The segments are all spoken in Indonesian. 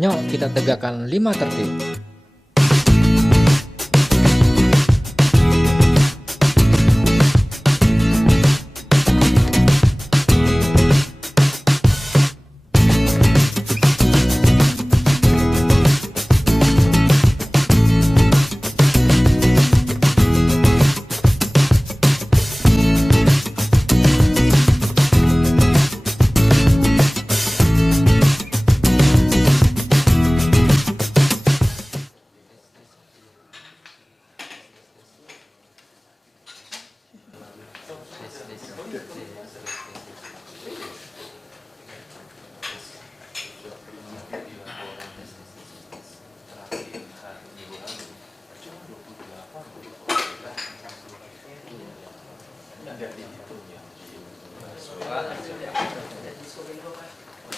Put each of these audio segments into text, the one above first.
Yuk kita tegakkan 5 tertib.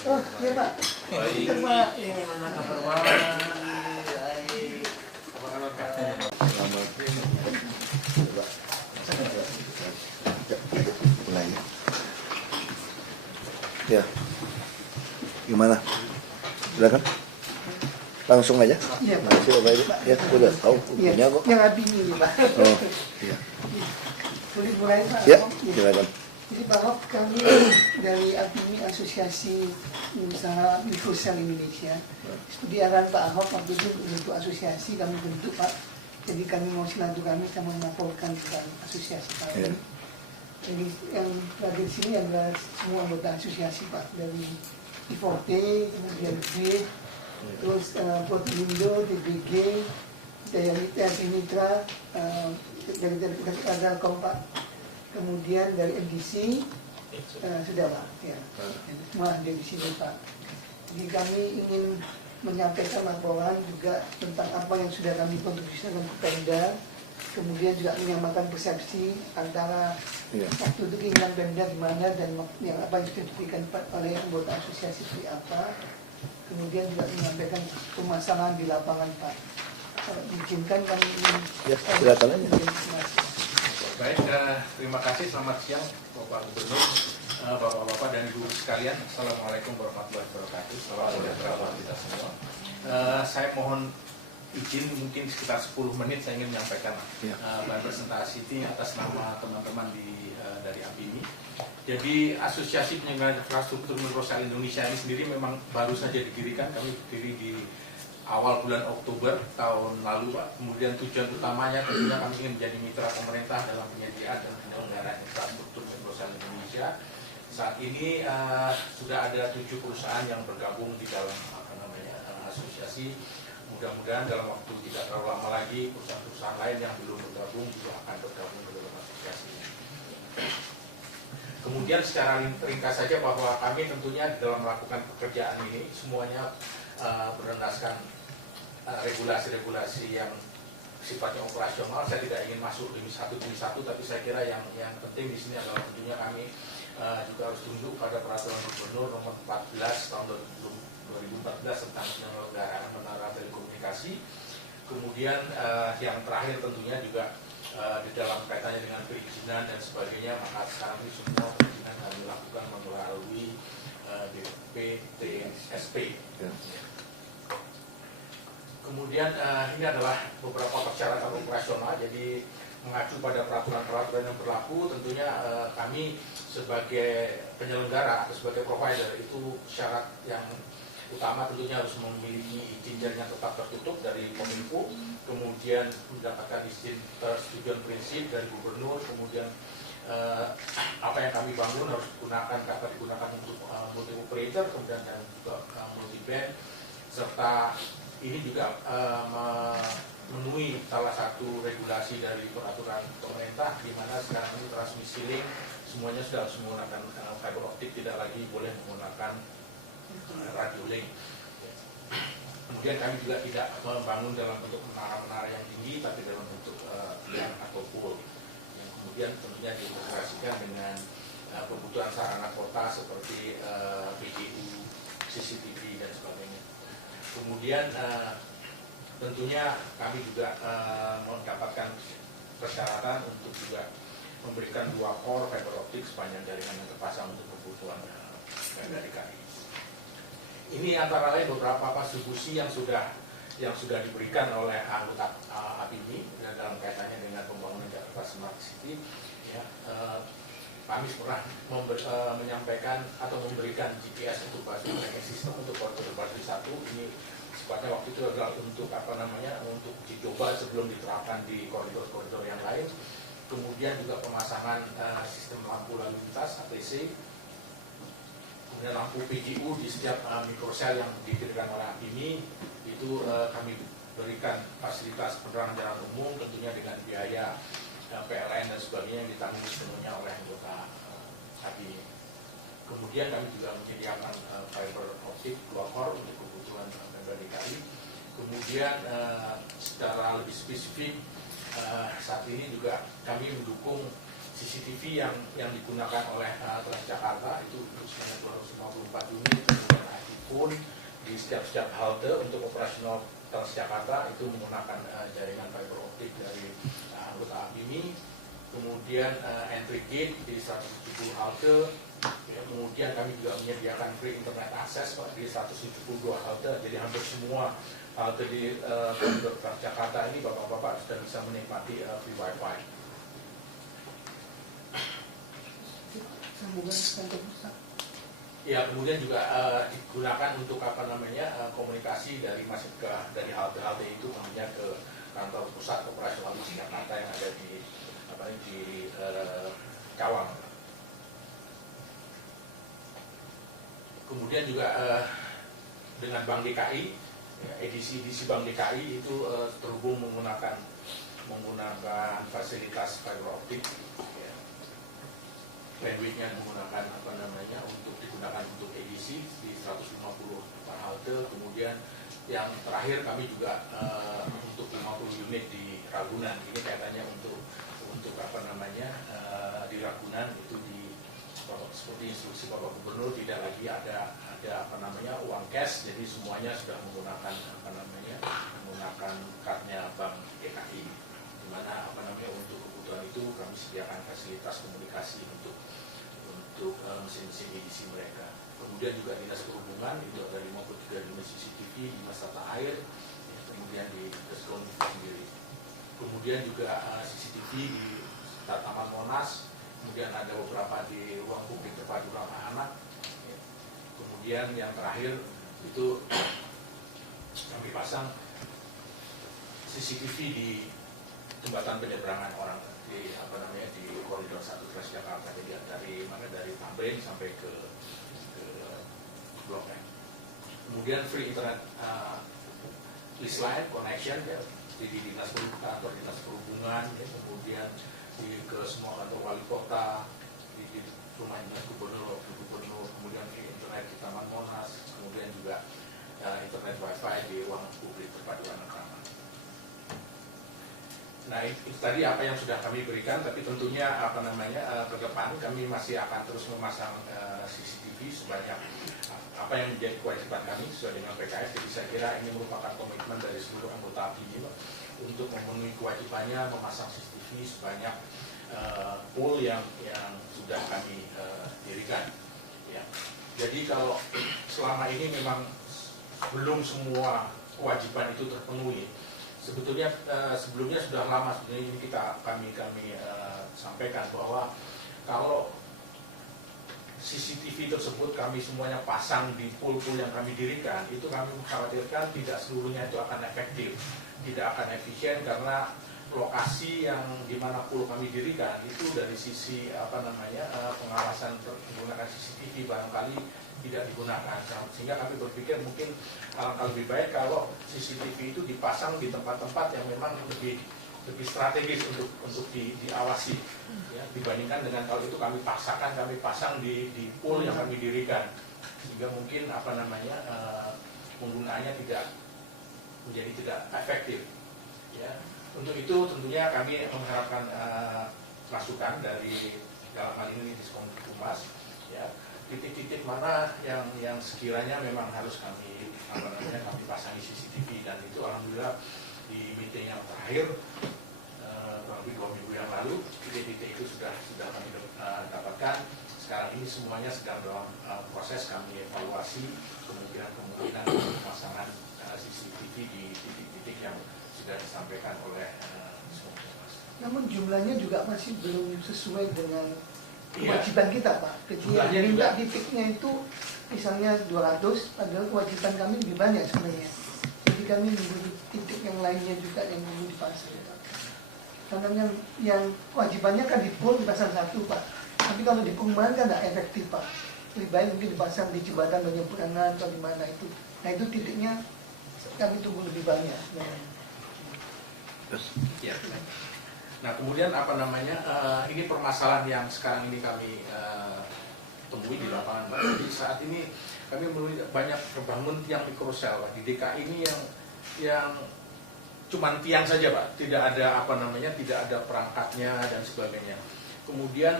Oh iya Pak, itu Pak, ini mana kabar Pak? Ya, gimana? Silakan. Langsung aja. Iya Pak. Masih apa ini? Ya, udah tahu. Iya, Punya kok. yang habis ini Pak. Oh, iya. Boleh mulai Pak? Ya, Iya. silakan. Jadi Pak Hop, kami dari APIMI Asosiasi Usaha Mikrosel Indonesia. Studi arahan Pak Ahok waktu itu bentuk asosiasi kami bentuk Pak. Jadi kami mau silaturahmi sama melaporkan tentang asosiasi kami. Ya. Jadi yang hadir di sini adalah semua anggota asosiasi Pak, dari I4T, kemudian B, terus Portindo, TBG, Daya Mitra, dari Telkom Pak, kemudian dari MDC, sudah Pak, ya, semua hadir di sini Pak. Jadi kami ingin menyampaikan laporan juga tentang apa yang sudah kami kontribusikan ke Pemda, kemudian juga menyamakan persepsi antara waktu itu keinginan Pemda di mana dan yang apa yang sudah diberikan oleh anggota asosiasi seperti apa, kemudian juga menyampaikan permasalahan di lapangan Pak. Kalau diizinkan kami ingin Ya, silakan aja. Baik, terima kasih. Selamat siang Bapak Gubernur, Bapak-bapak dan Ibu sekalian. Assalamualaikum warahmatullahi wabarakatuh. Salam sejahtera buat kita semua. Saya mohon izin mungkin sekitar 10 menit saya ingin menyampaikan bahan presentasi ini atas nama teman-teman dari APIMI. Jadi Asosiasi Penyelenggara Infrastruktur Mikrosel Indonesia ini sendiri memang baru saja didirikan. Kami berdiri di awal bulan Oktober tahun lalu Pak. Kemudian tujuan utamanya tentunya kami ingin menjadi mitra pemerintah dalam penyediaan dan penyelenggaraan infrastruktur mikrosel Indonesia. Saat ini sudah ada 7 perusahaan yang bergabung di dalam asosiasi. Mudah-mudahan dalam waktu tidak terlalu lama lagi perusahaan-perusahaan lain yang belum bergabung juga akan bergabung ke dalam asosiasi ini. Kemudian secara ringkas saja bahwa kami tentunya dalam melakukan pekerjaan ini semuanya berlandaskan regulasi-regulasi yang sifatnya operasional. Saya tidak ingin masuk demi satu, tapi saya kira yang penting di sini adalah tentunya kami juga harus tunduk pada peraturan gubernur nomor 14 tahun 2014 tentang penyelenggaraan menara telekomunikasi. Kemudian yang terakhir tentunya juga di dalam kaitannya dengan perizinan dan sebagainya, maka sekarang ini semua perizinan kami lakukan melalui BPTSP. Kemudian ini adalah beberapa persyaratan operasional. Jadi mengacu pada peraturan-peraturan yang berlaku, tentunya kami sebagai penyelenggara atau sebagai provider itu syarat yang utama tentunya harus memiliki izin jaringan tetap tertutup dari Kominfo, kemudian mendapatkan izin persetujuan prinsip dari gubernur, kemudian apa yang kami bangun harus dapat digunakan untuk multi operator, kemudian dan juga multi band, serta ini juga memenuhi salah satu regulasi dari peraturan pemerintah, di mana sekarang ini transmisi link semuanya sudah harus menggunakan fiber optik, tidak lagi boleh menggunakan radio link. Kemudian kami juga tidak membangun dalam bentuk menara-menara yang tinggi, tapi dalam bentuk tiang atau pole, yang kemudian tentunya diintegrasikan dengan kebutuhan sarana kota seperti PGU, CCTV dan sebagainya. Kemudian tentunya kami juga mendapatkan persyaratan untuk juga memberikan 2 core fiber optik sepanjang jaringan yang terpasang untuk kebutuhan dari KI. ini antara lain beberapa distribusi yang sudah diberikan oleh anggota APIMI dalam kaitannya dengan pembangunan Jakarta Smart City. Ya, Pak Anies pernah menyampaikan atau memberikan GPS untuk busway tracking system untuk koridor busway 1. Ini sifatnya waktu itu adalah untuk untuk uji coba sebelum diterapkan di koridor-koridor yang lain. Kemudian juga pemasangan sistem lampu lalu lintas ATC, kemudian lampu PGU di setiap mikrosel yang didirikan oleh APIMI. Itu kami berikan fasilitas penerangan jalan umum tentunya dengan biaya PLN dan sebagainya yang ditanggung sepenuhnya oleh anggota APIMI. Kemudian kami juga menyediakan fiber optik pelopor untuk kebutuhan Pemprov DKI. Kemudian secara lebih spesifik saat ini juga kami mendukung CCTV yang digunakan oleh Transjakarta itu sebanyak 254 unit, kemudian iPhone di setiap halte untuk operasional Transjakarta itu menggunakan jaringan fiber optik dari anggota APIMI. Kemudian entry gate di 170 halte. Ya, kemudian kami juga menyediakan free internet akses di 172 halte, jadi hampir semua halte di koridor Transjakarta ini bapak-bapak sudah bisa menikmati free wifi. Sambungan kantor pusat. Ya, kemudian juga digunakan untuk komunikasi dari dari halte-halte itu tentunya ke kantor pusat operasional Jakarta yang ada di Cawang. Kemudian juga dengan Bank DKI, edisi Bank DKI itu terhubung menggunakan fasilitas fiber optik. Ya. Bandwidth-nya menggunakan untuk digunakan untuk edisi di 150 halte. Kemudian yang terakhir kami juga untuk 50 unit di Ragunan. Ini kaitannya untuk di Ragunan itu seperti instruksi Bapak Gubernur tidak lagi ada uang cash, jadi semuanya sudah menggunakan menggunakan kartunya Bank DKI, di mana untuk kebutuhan itu kami sediakan fasilitas komunikasi untuk mesin-mesin edisi mereka. Kemudian juga Dinas Perhubungan itu ada 53 unit CCTV di Mas Tata Air, kemudian di Deskom sendiri. Kemudian juga CCTV di Taman Monas, kemudian ada beberapa di ruang publik terpadu ramah anak. Kemudian yang terakhir itu kami pasang CCTV di jembatan penyeberangan orang di koridor 1 Transjakarta, jadi dari Tamrin sampai ke Blok M. Kemudian free internet list line connection ya, di dinas perhubungan ya, kemudian ke semua kantor wali kota, di rumah dinas gubernur, kemudian di internet di Taman Monas, kemudian juga internet wifi di ruang publik terpadu anak ramah. Nah, itu tadi apa yang sudah kami berikan, tapi tentunya ke depan kami masih akan terus memasang CCTV sebanyak apa yang menjadi kewajiban kami sesuai dengan PKS. Jadi saya kira ini merupakan komitmen dari seluruh anggota APIMI untuk memenuhi kewajibannya memasang CCTV sebanyak pool yang sudah kami dirikan. Ya. Jadi kalau selama ini memang belum semua kewajiban itu terpenuhi, sebetulnya sebelumnya sudah lama sebenarnya ini kami sampaikan bahwa kalau CCTV tersebut kami semuanya pasang di pool-pool yang kami dirikan, itu kami mengkhawatirkan tidak seluruhnya itu akan efektif, tidak akan efisien, karena lokasi yang dimana pool kami dirikan itu dari sisi pengawasan menggunakan CCTV barangkali tidak digunakan, sehingga kami berpikir mungkin alangkah lebih baik kalau CCTV itu dipasang di tempat-tempat yang memang lebih strategis untuk diawasi, ya, dibandingkan dengan kalau itu kami pasang di pool yang kami dirikan, sehingga mungkin penggunaannya menjadi tidak efektif. Ya. Untuk itu tentunya kami mengharapkan masukan dari dalam hal ini Diskom Humas, ya, titik-titik mana yang sekiranya memang harus kami pasangi CCTV, dan itu alhamdulillah di meeting yang terakhir lebih 2 minggu yang lalu titik-titik itu sudah kami dapatkan. Sekarang ini semuanya sedang dalam proses kami evaluasi, kemungkinan pemasangan CCTV di titik-titik yang sudah disampaikan oleh semua. Namun jumlahnya juga masih belum sesuai dengan Iya. kewajiban kita, Pak. Jadi Jumlahnya yang minta juga. titiknya itu misalnya 200, padahal kewajiban kami lebih banyak sebenarnya. Jadi kami menunggu titik yang lainnya juga yang perlu dipasang, Pak. Karena yang kewajibannya kan di pool dipasang satu, Pak. Tapi kalau di perumahan kan tidak efektif, Pak. Lebih baik mungkin dipasang di jembatan penyeberangan atau di mana itu. Nah itu titiknya kami tunggu lebih banyak. Ya. Nah kemudian apa namanya, ini permasalahan yang sekarang ini kami temui di lapangan, Pak. Jadi saat ini kami menemui banyak terbangun tiang mikrosel, Pak. Di DKI ini yang cuman tiang saja, Pak. Tidak ada apa namanya, tidak ada perangkatnya dan sebagainya. Kemudian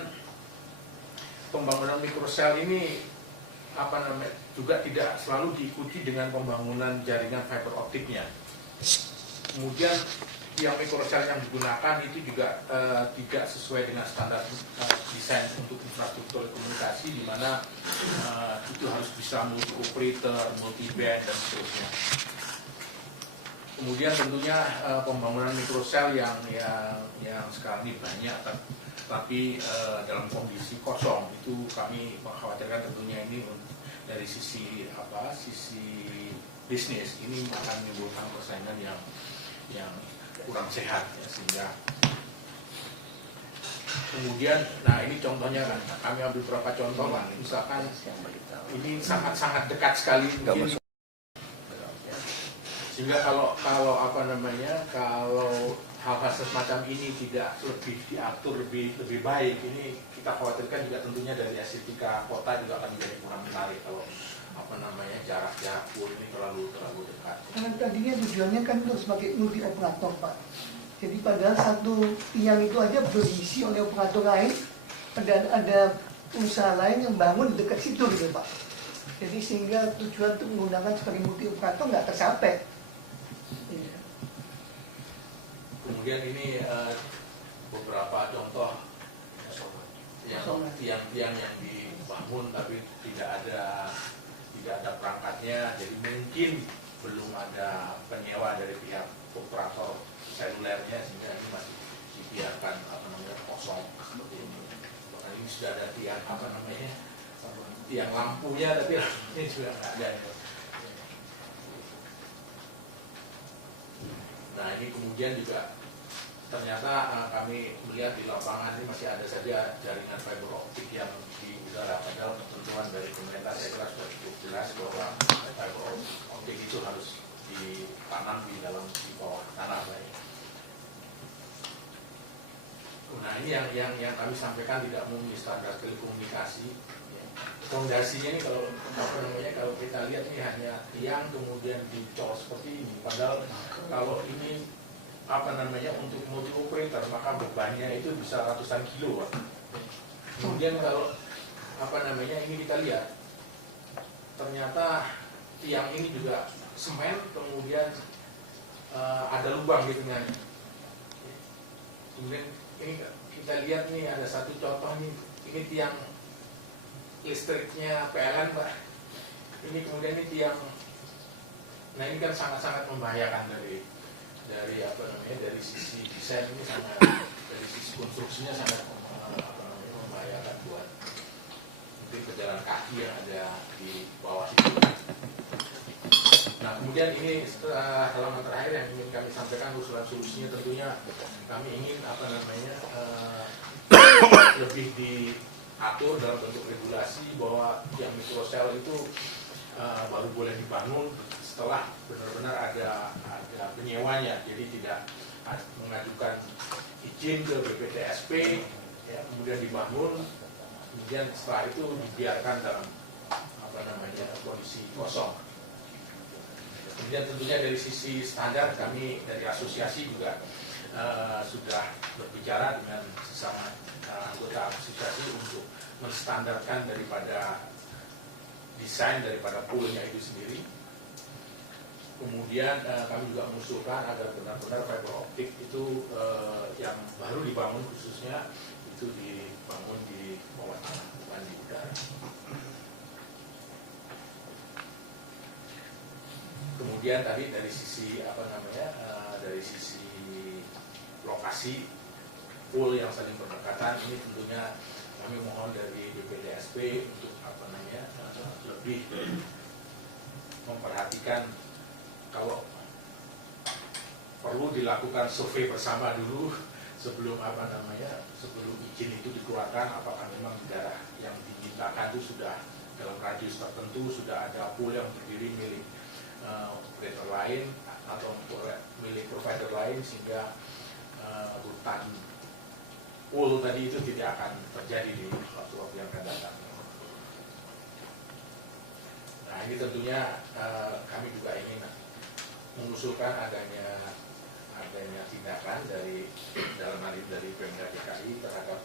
pembangunan mikrosel ini apa namanya juga tidak selalu diikuti dengan pembangunan jaringan fiber optiknya. Kemudian tiang mikrosel yang digunakan itu juga tidak sesuai dengan standar desain untuk infrastruktur komunikasi, di mana itu harus bisa multi operator, multi band dan seterusnya. Kemudian tentunya pembangunan mikrosel yang sekarang ini banyak, tapi dalam kondisi kosong, itu kami mengkhawatirkan tentunya ini dari sisi bisnis ini akan menimbulkan persaingan yang kurang sehat, ya, sehingga kemudian, nah ini contohnya kan, kami ambil beberapa contoh lah, misalkan ini sangat dekat sekali mungkin, sehingga kalau apa namanya, kalau hal-hal semacam ini tidak lebih diatur lebih baik, ini kita khawatirkan juga tentunya dari estetika kota juga akan menjadi kurang menarik kalau apa namanya jarak pun ini terlalu dekat. Karena tadinya tujuannya kan untuk sebagai multi operator, Pak. Jadi padahal satu tiang itu aja berisi oleh operator lain, dan ada usaha lain yang bangun di dekat situ gitu, Pak. Jadi sehingga tujuan untuk menggunakan sebagai multi operator nggak tercapai. Ya. Kemudian ini beberapa contoh yang tiang-tiang yang dibangun tapi tidak ada perangkatnya, jadi mungkin belum ada penyewa dari pihak operator selulernya, sehingga ini masih dibiarkan apa namanya kosong seperti ini. Bahkan ini sudah ada tiang apa namanya tiang lampunya, tapi lampunya juga nggak ada. Nah ini kemudian juga ternyata kami melihat di lapangan ini masih ada saja jaringan fiber optik yang di udara, padahal ketentuan dari pemerintah saya kira sudah cukup jelas bahwa fiber optik itu harus ditanam di bawah tanah. Nah ini yang kami sampaikan tidak memenuhi standar telekomunikasi. Fondasinya ini kalau apa namanya, kalau kita lihat ini hanya tiang kemudian dicor seperti ini, padahal kalau ini apa namanya untuk multi operator maka bebannya itu bisa ratusan kilo, Pak. Kemudian kalau apa namanya ini kita lihat ternyata tiang ini juga semen, kemudian ada lubang di tengahnya. Kemudian ini kita lihat nih ada satu contoh nih, ini tiang listriknya PLN, Pak. Ini kemudian ini tiang, nah ini kan sangat-sangat membahayakan dari apa namanya, dari sisi desain ini sangat, dari sisi konstruksinya sangat apa namanya membahayakan buat mungkin pejalan kaki yang ada di bawah itu. Nah kemudian ini halaman terakhir yang ingin kami sampaikan usulan solusinya, tentunya kami ingin apa namanya lebih diatur dalam bentuk regulasi bahwa yang mikrosel itu baru boleh dibangun setelah benar-benar ada penyewanya, jadi tidak mengajukan izin ke BPTSP, ya, kemudian dibangun, kemudian setelah itu dibiarkan dalam apa namanya kondisi kosong. Kemudian tentunya dari sisi standar kami dari asosiasi juga sudah berbicara dengan sesama anggota asosiasi untuk menstandarkan daripada desain daripada poolnya itu sendiri. Kemudian kami juga mengusulkan agar benar-benar fiber optik itu yang baru dibangun khususnya itu dibangun di bawah tanah, bukan di udara. kemudian tadi dari sisi dari sisi lokasi pool yang saling berdekatan, ini tentunya kami mohon dari BPDSP untuk lebih memperhatikan kalau perlu dilakukan survei bersama dulu sebelum sebelum izin itu dikeluarkan, apakah memang daerah yang dimintakan itu sudah dalam radius tertentu sudah ada pool yang berdiri milik operator lain atau milik provider lain, sehingga hutan pool tadi itu tidak akan terjadi di waktu-waktu yang akan datang. Nah, ini tentunya kami juga ingin mengusulkan adanya tindakan dari dalam hal ini dari Pemda DKI terhadap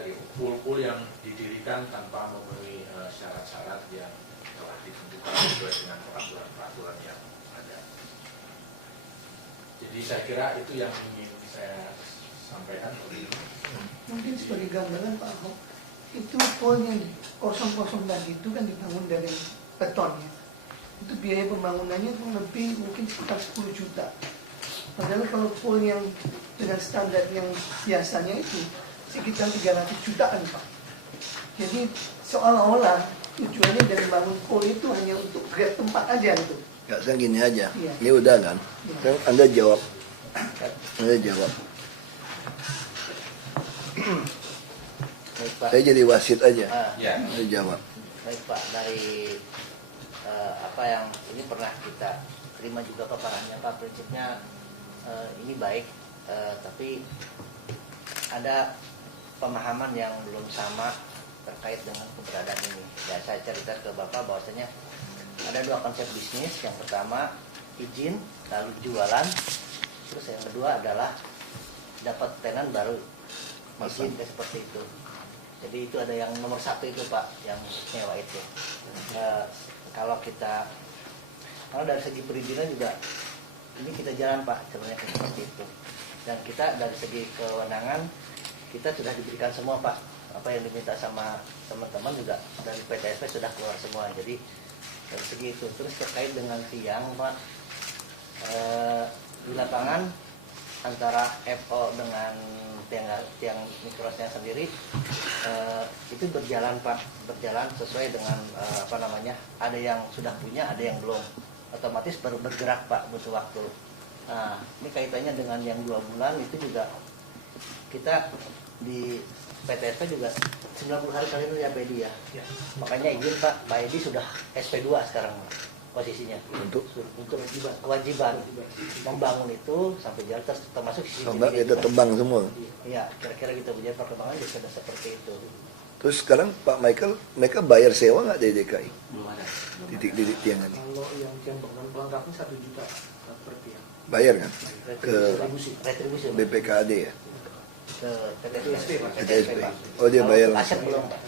dari pool-pool yang didirikan tanpa memenuhi syarat-syarat yang telah ditentukan sesuai dengan peraturan-peraturan yang ada. Jadi saya kira itu yang ingin saya sampaikan. Mungkin sebagai gambaran Pak Ahok, itu pool yang kosong-kosong tadi itu kan dibangun dari beton ya. Itu biaya pembangunannya itu lebih mungkin sekitar 10 juta. Padahal kalau pool yang dengan standar yang biasanya itu sekitar 300 jutaan Pak. Jadi seolah-olah tujuannya dari bangun pool itu hanya untuk grab tempat aja itu. Nggak, saya gini aja. Iya. Ini udah kan? Iya. Anda jawab. Anda jawab. Baik, Pak. Saya jadi wasit aja. Ya. Anda jawab. Baik Pak, dari apa yang ini pernah kita terima juga paparannya Pak, prinsipnya ini baik, tapi ada pemahaman yang belum sama terkait dengan keberadaan ini. Ya, saya cerita ke Bapak bahwasanya ada dua konsep bisnis. Yang pertama izin, lalu jualan. Terus yang kedua adalah dapat tenan baru izin, kayak seperti itu. Jadi itu ada yang nomor satu itu Pak, yang nyewa itu. Kalau dari segi perizinan juga ini kita jalan Pak, sebenarnya seperti itu. Dan kita dari segi kewenangan kita sudah diberikan semua Pak. Apa yang diminta sama teman-teman juga dari PTSP sudah keluar semua. Jadi dari segi itu. Terus terkait dengan tiang Pak, di lapangan antara FO dengan tiang mikrosnya sendiri itu berjalan Pak, berjalan sesuai dengan ada yang sudah punya, ada yang belum, otomatis baru bergerak Pak, butuh waktu. Nah, ini kaitannya dengan yang 2 bulan itu juga kita di PTSP juga 90 hari kali itu ya Pak Edi ya. Makanya izin Pak Edi sudah SP2 sekarang posisinya untuk kewajiban membangun itu sampai jalan termasuk Sampai kita tebang semua. Iya, kira-kira gitu punya perkembangan sudah seperti itu. Terus sekarang Pak Michael, mereka bayar sewa nggak dari DKI? Belum ada. Titik-titik tiang ini. Kalau yang tiang bangunan pelengkapnya 1 juta per tiang. Bayar kan? Retribusi BPKAD ya? ke PTSP Pak. PTSP. Oh, dia bayar Aset langsung. belum Pak.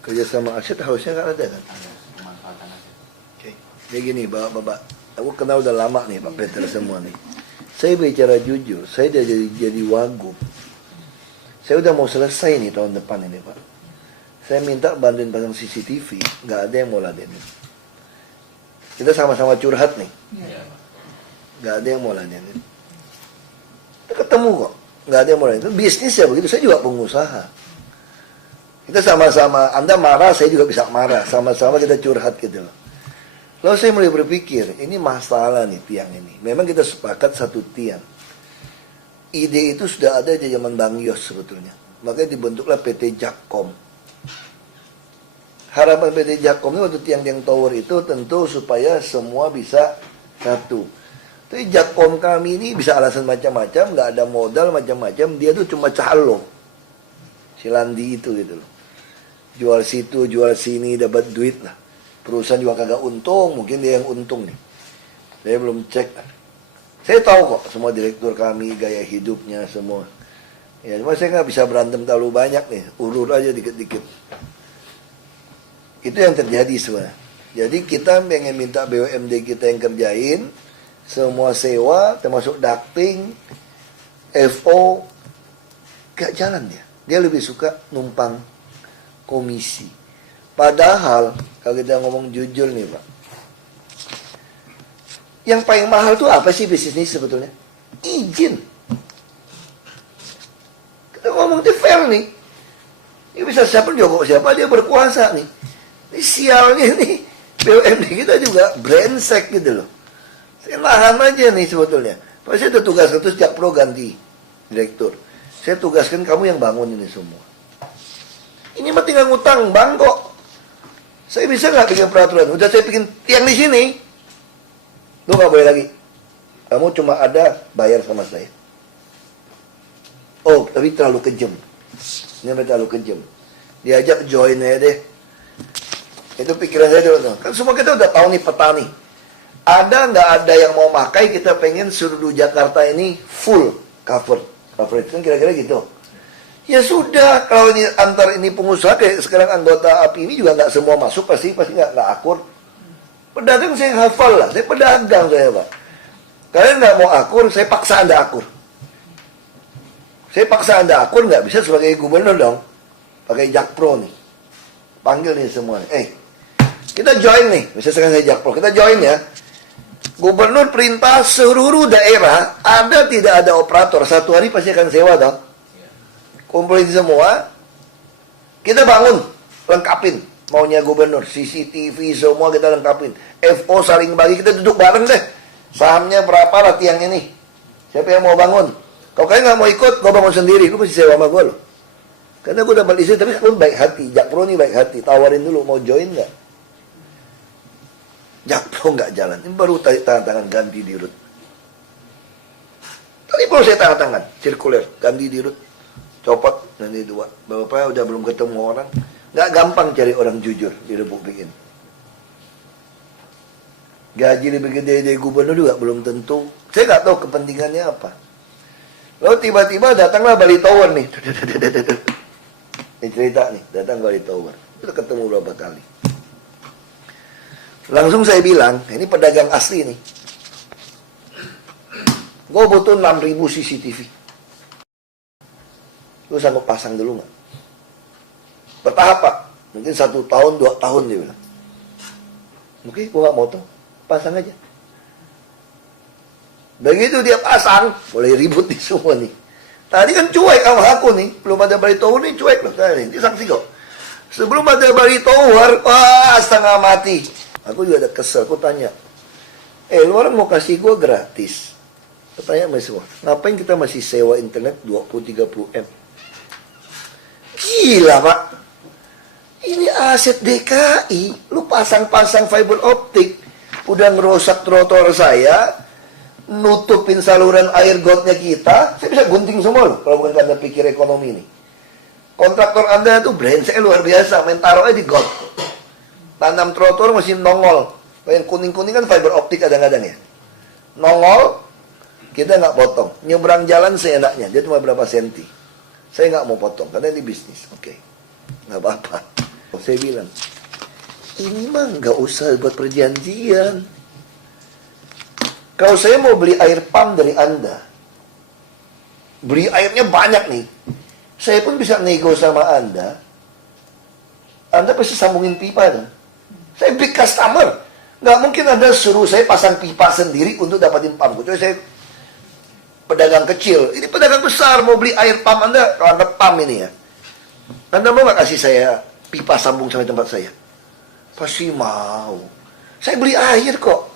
Kerjasama aset harusnya kan ada kan? Oke. Jadi gini Bapak, aku kenal udah lama nih Pak Peter semua nih. Saya bicara jujur, saya udah jadi wagub. Saya udah mau selesai nih tahun depan ini Pak. Saya minta bantuin pasang CCTV, nggak ada yang mau ladenin. Kita sama-sama curhat nih, Ya. nggak ada yang mau ladenin. Kita ketemu kok, nggak ada yang mau ladenin. Bisnis ya begitu, saya juga pengusaha. Kita sama-sama, Anda marah, saya juga bisa marah. Sama-sama kita curhat gitu loh. Lalu saya mulai berpikir, ini masalah nih tiang ini. Memang kita sepakat satu tiang. Ide itu sudah ada di zaman Bang Yos sebetulnya. Makanya dibentuklah PT Jakkom. Harapan PT Jakkom ini waktu tiang-tiang tower itu tentu supaya semua bisa satu. Tapi Jakkom kami ini bisa alasan macam-macam, nggak ada modal macam-macam. Dia tuh cuma calo. Si Landi itu gitu loh. Jual situ, jual sini, dapat duit lah. Perusahaan juga kagak untung, mungkin dia yang untung nih. Saya belum cek. Saya tahu kok semua direktur kami, gaya hidupnya semua. Ya, cuma saya nggak bisa berantem terlalu banyak nih. Urur aja dikit-dikit. Itu yang terjadi sebenarnya. Jadi kita pengen minta BUMD kita yang kerjain. Semua sewa, termasuk ducting, FO. Gak jalan dia. Dia lebih suka numpang komisi. Padahal Kalau kita ngomong jujur nih Pak, yang paling mahal tuh apa sih bisnis ini sebetulnya? Izin. Kita ngomong itu fair nih. Ini bisa siapa Joko, siapa dia berkuasa nih. Ini sialnya nih, BUMD kita juga brengsek gitu loh. Saya nahan aja nih sebetulnya. Pak saya udah tugaskan terus setiap pro ganti direktur. Saya tugaskan kamu yang bangun ini semua. Ini mah tinggal ngutang bank kok. Saya bisa nggak bikin peraturan? Udah saya bikin tiang di sini. Lu nggak boleh lagi. Kamu cuma ada bayar sama saya. Oh, tapi terlalu kejam. Ini terlalu kejam. Diajak join aja deh. Itu pikiran saya dulu tuh. Kan semua kita udah tahu nih petani. Ada nggak ada yang mau pakai, kita pengen seluruh Jakarta ini full coverage. Kan kira-kira gitu. Ya sudah, kalau ini antar ini pengusaha kayak sekarang anggota API ini juga nggak semua masuk, pasti nggak akur. Pedagang saya hafal lah, saya pedagang saya Pak. Kalian nggak mau akur, saya paksa Anda akur. Saya paksa Anda akur nggak bisa sebagai gubernur dong. Pakai Jakpro nih. Panggil nih semua. Kita join nih. Misalnya sekarang saya Jakpro, kita join ya. Gubernur perintah seluruh daerah, ada tidak ada operator, satu hari pasti akan sewa dong. Kumpulin semua, kita bangun, lengkapin. Maunya gubernur, CCTV semua kita lengkapin. FO saling bagi, kita duduk bareng deh. Sahamnya berapa lah tiang ini? Siapa yang mau bangun? Kalau kalian nggak mau ikut, gue bangun sendiri. Lu pasti sewa sama gue loh. Karena gue dapat isi, tapi lu baik hati. Jakpro nih baik hati. Tawarin dulu, mau join nggak? Jakpro nggak jalan. Ini baru tanda tangan ganti dirut. Tadi baru saya tanda tangan, sirkuler, ganti dirut. Copot, nanti dua. Bapak udah belum ketemu orang. Nggak gampang cari orang jujur di Republik ini. Gaji lebih gede dari gubernur juga belum tentu. Saya nggak tahu kepentingannya apa. Lalu tiba-tiba datanglah Bali Tower nih. Ini cerita nih, datang Bali Tower. Kita ketemu berapa kali. Langsung saya bilang, ini pedagang asli nih. Gue butuh 6.000 CCTV. Lu sanggup pasang dulu nggak? Bertahap Pak. Mungkin 1 tahun, 2 tahun dia bilang. Oke, gue nggak mau tuh. Pasang aja. Begitu dia pasang, mulai ribut nih semua nih. Tadi kan cuek sama aku nih. Belum ada Bali Tower nih, cuek loh. Ini sanksi kok. Sebelum ada Bali Tower, wah setengah mati. Aku juga ada kesel, aku tanya. Lu orang mau kasih gue gratis. Aku tanya sama semua. Ngapain kita masih sewa internet 20-30 M? Gila Pak. Ini aset DKI. Lu pasang-pasang fiber optik. Udah ngerusak trotoar saya. Nutupin saluran air gotnya kita. Saya bisa gunting semua loh. Kalau bukan karena pikir ekonomi ini. Kontraktor Anda tuh brengsek luar biasa. Main taruh aja di got. Tanam trotoar masih nongol. Yang kuning-kuning kan fiber optik kadang-kadang ya. Nongol. Kita nggak potong. Nyebrang jalan seenaknya. Dia cuma berapa senti. Saya nggak mau potong. Karena ini bisnis. Oke. Nggak apa-apa. Saya bilang. Ini mah nggak usah buat perjanjian. Kalau saya mau beli air pump dari Anda, beli airnya banyak nih, saya pun bisa nego sama Anda pasti sambungin pipa kan? Saya big customer. Nggak mungkin Anda suruh saya pasang pipa sendiri untuk dapatin pump. Kecuali saya pedagang kecil. Ini pedagang besar, mau beli air pump Anda, kalau Anda pump ini ya. Anda mau nggak kasih saya pipa sambung sampai tempat saya? Pasti mau. Saya beli air kok.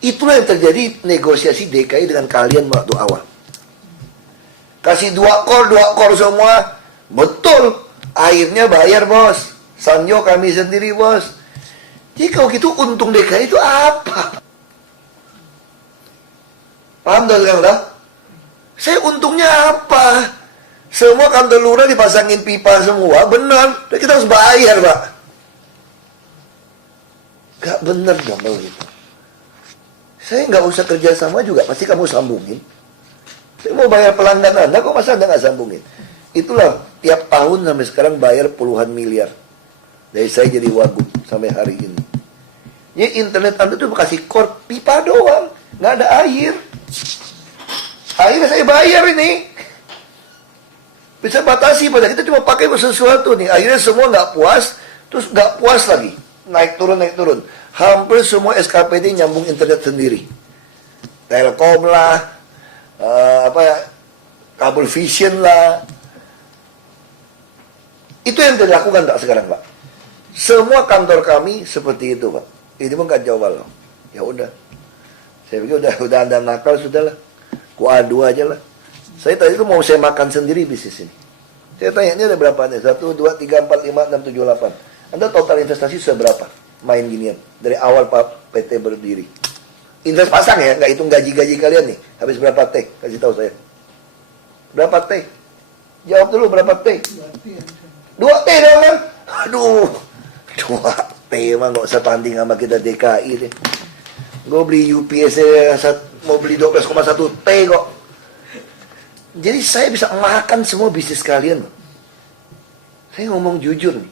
Itulah yang terjadi negosiasi DKI dengan kalian waktu awal. Kasih 2 kor semua. Betul. Airnya bayar bos. Sanyo kami sendiri bos. Jadi kalau gitu untung DKI itu apa? Paham dah sekarang dah? Saya untungnya apa? Semua kantor lurah dipasangin pipa semua. Benar. Dan kita harus bayar Pak. Gak bener dong kalau gitu. Saya nggak usah kerja sama juga, pasti kamu sambungin. Saya mau bayar pelanggan Anda, kok masa Anda nggak sambungin? Itulah, tiap tahun sampai sekarang bayar puluhan miliar. Dari saya jadi wagub sampai hari ini. Jadi internet Anda tuh kasih kor pipa doang, nggak ada air. Akhirnya saya bayar ini. Bisa batasi, pada kita cuma pakai sesuatu nih. Akhirnya semua nggak puas, terus nggak puas lagi. naik turun. Hampir semua SKPD nyambung internet sendiri. Telkom lah, kabel vision lah. Itu yang dilakukan tak sekarang, Pak. Semua kantor kami seperti itu, Pak. Ini pun kacau balau. Ya udah. Saya pikir udah ada nakal, sudahlah. Ku adu aja lah. Saya tadi itu mau saya makan sendiri bisnis ini. Saya tanya, ini ada berapa nih? 1, 2, 3, 4, 5, 6, 7, 8. Anda total investasi sudah berapa? Main ginian. Dari awal Pak PT berdiri. Invest pasang ya, nggak hitung gaji-gaji kalian nih. Habis berapa T? Kasih tahu saya. Berapa T? Jawab dulu berapa T? 2 T dong kan? Aduh, 2 T mah nggak usah tanding sama kita DKI deh. Gue beli UPS mau beli 12,1 T kok. Jadi saya bisa makan semua bisnis kalian. Saya ngomong jujur nih.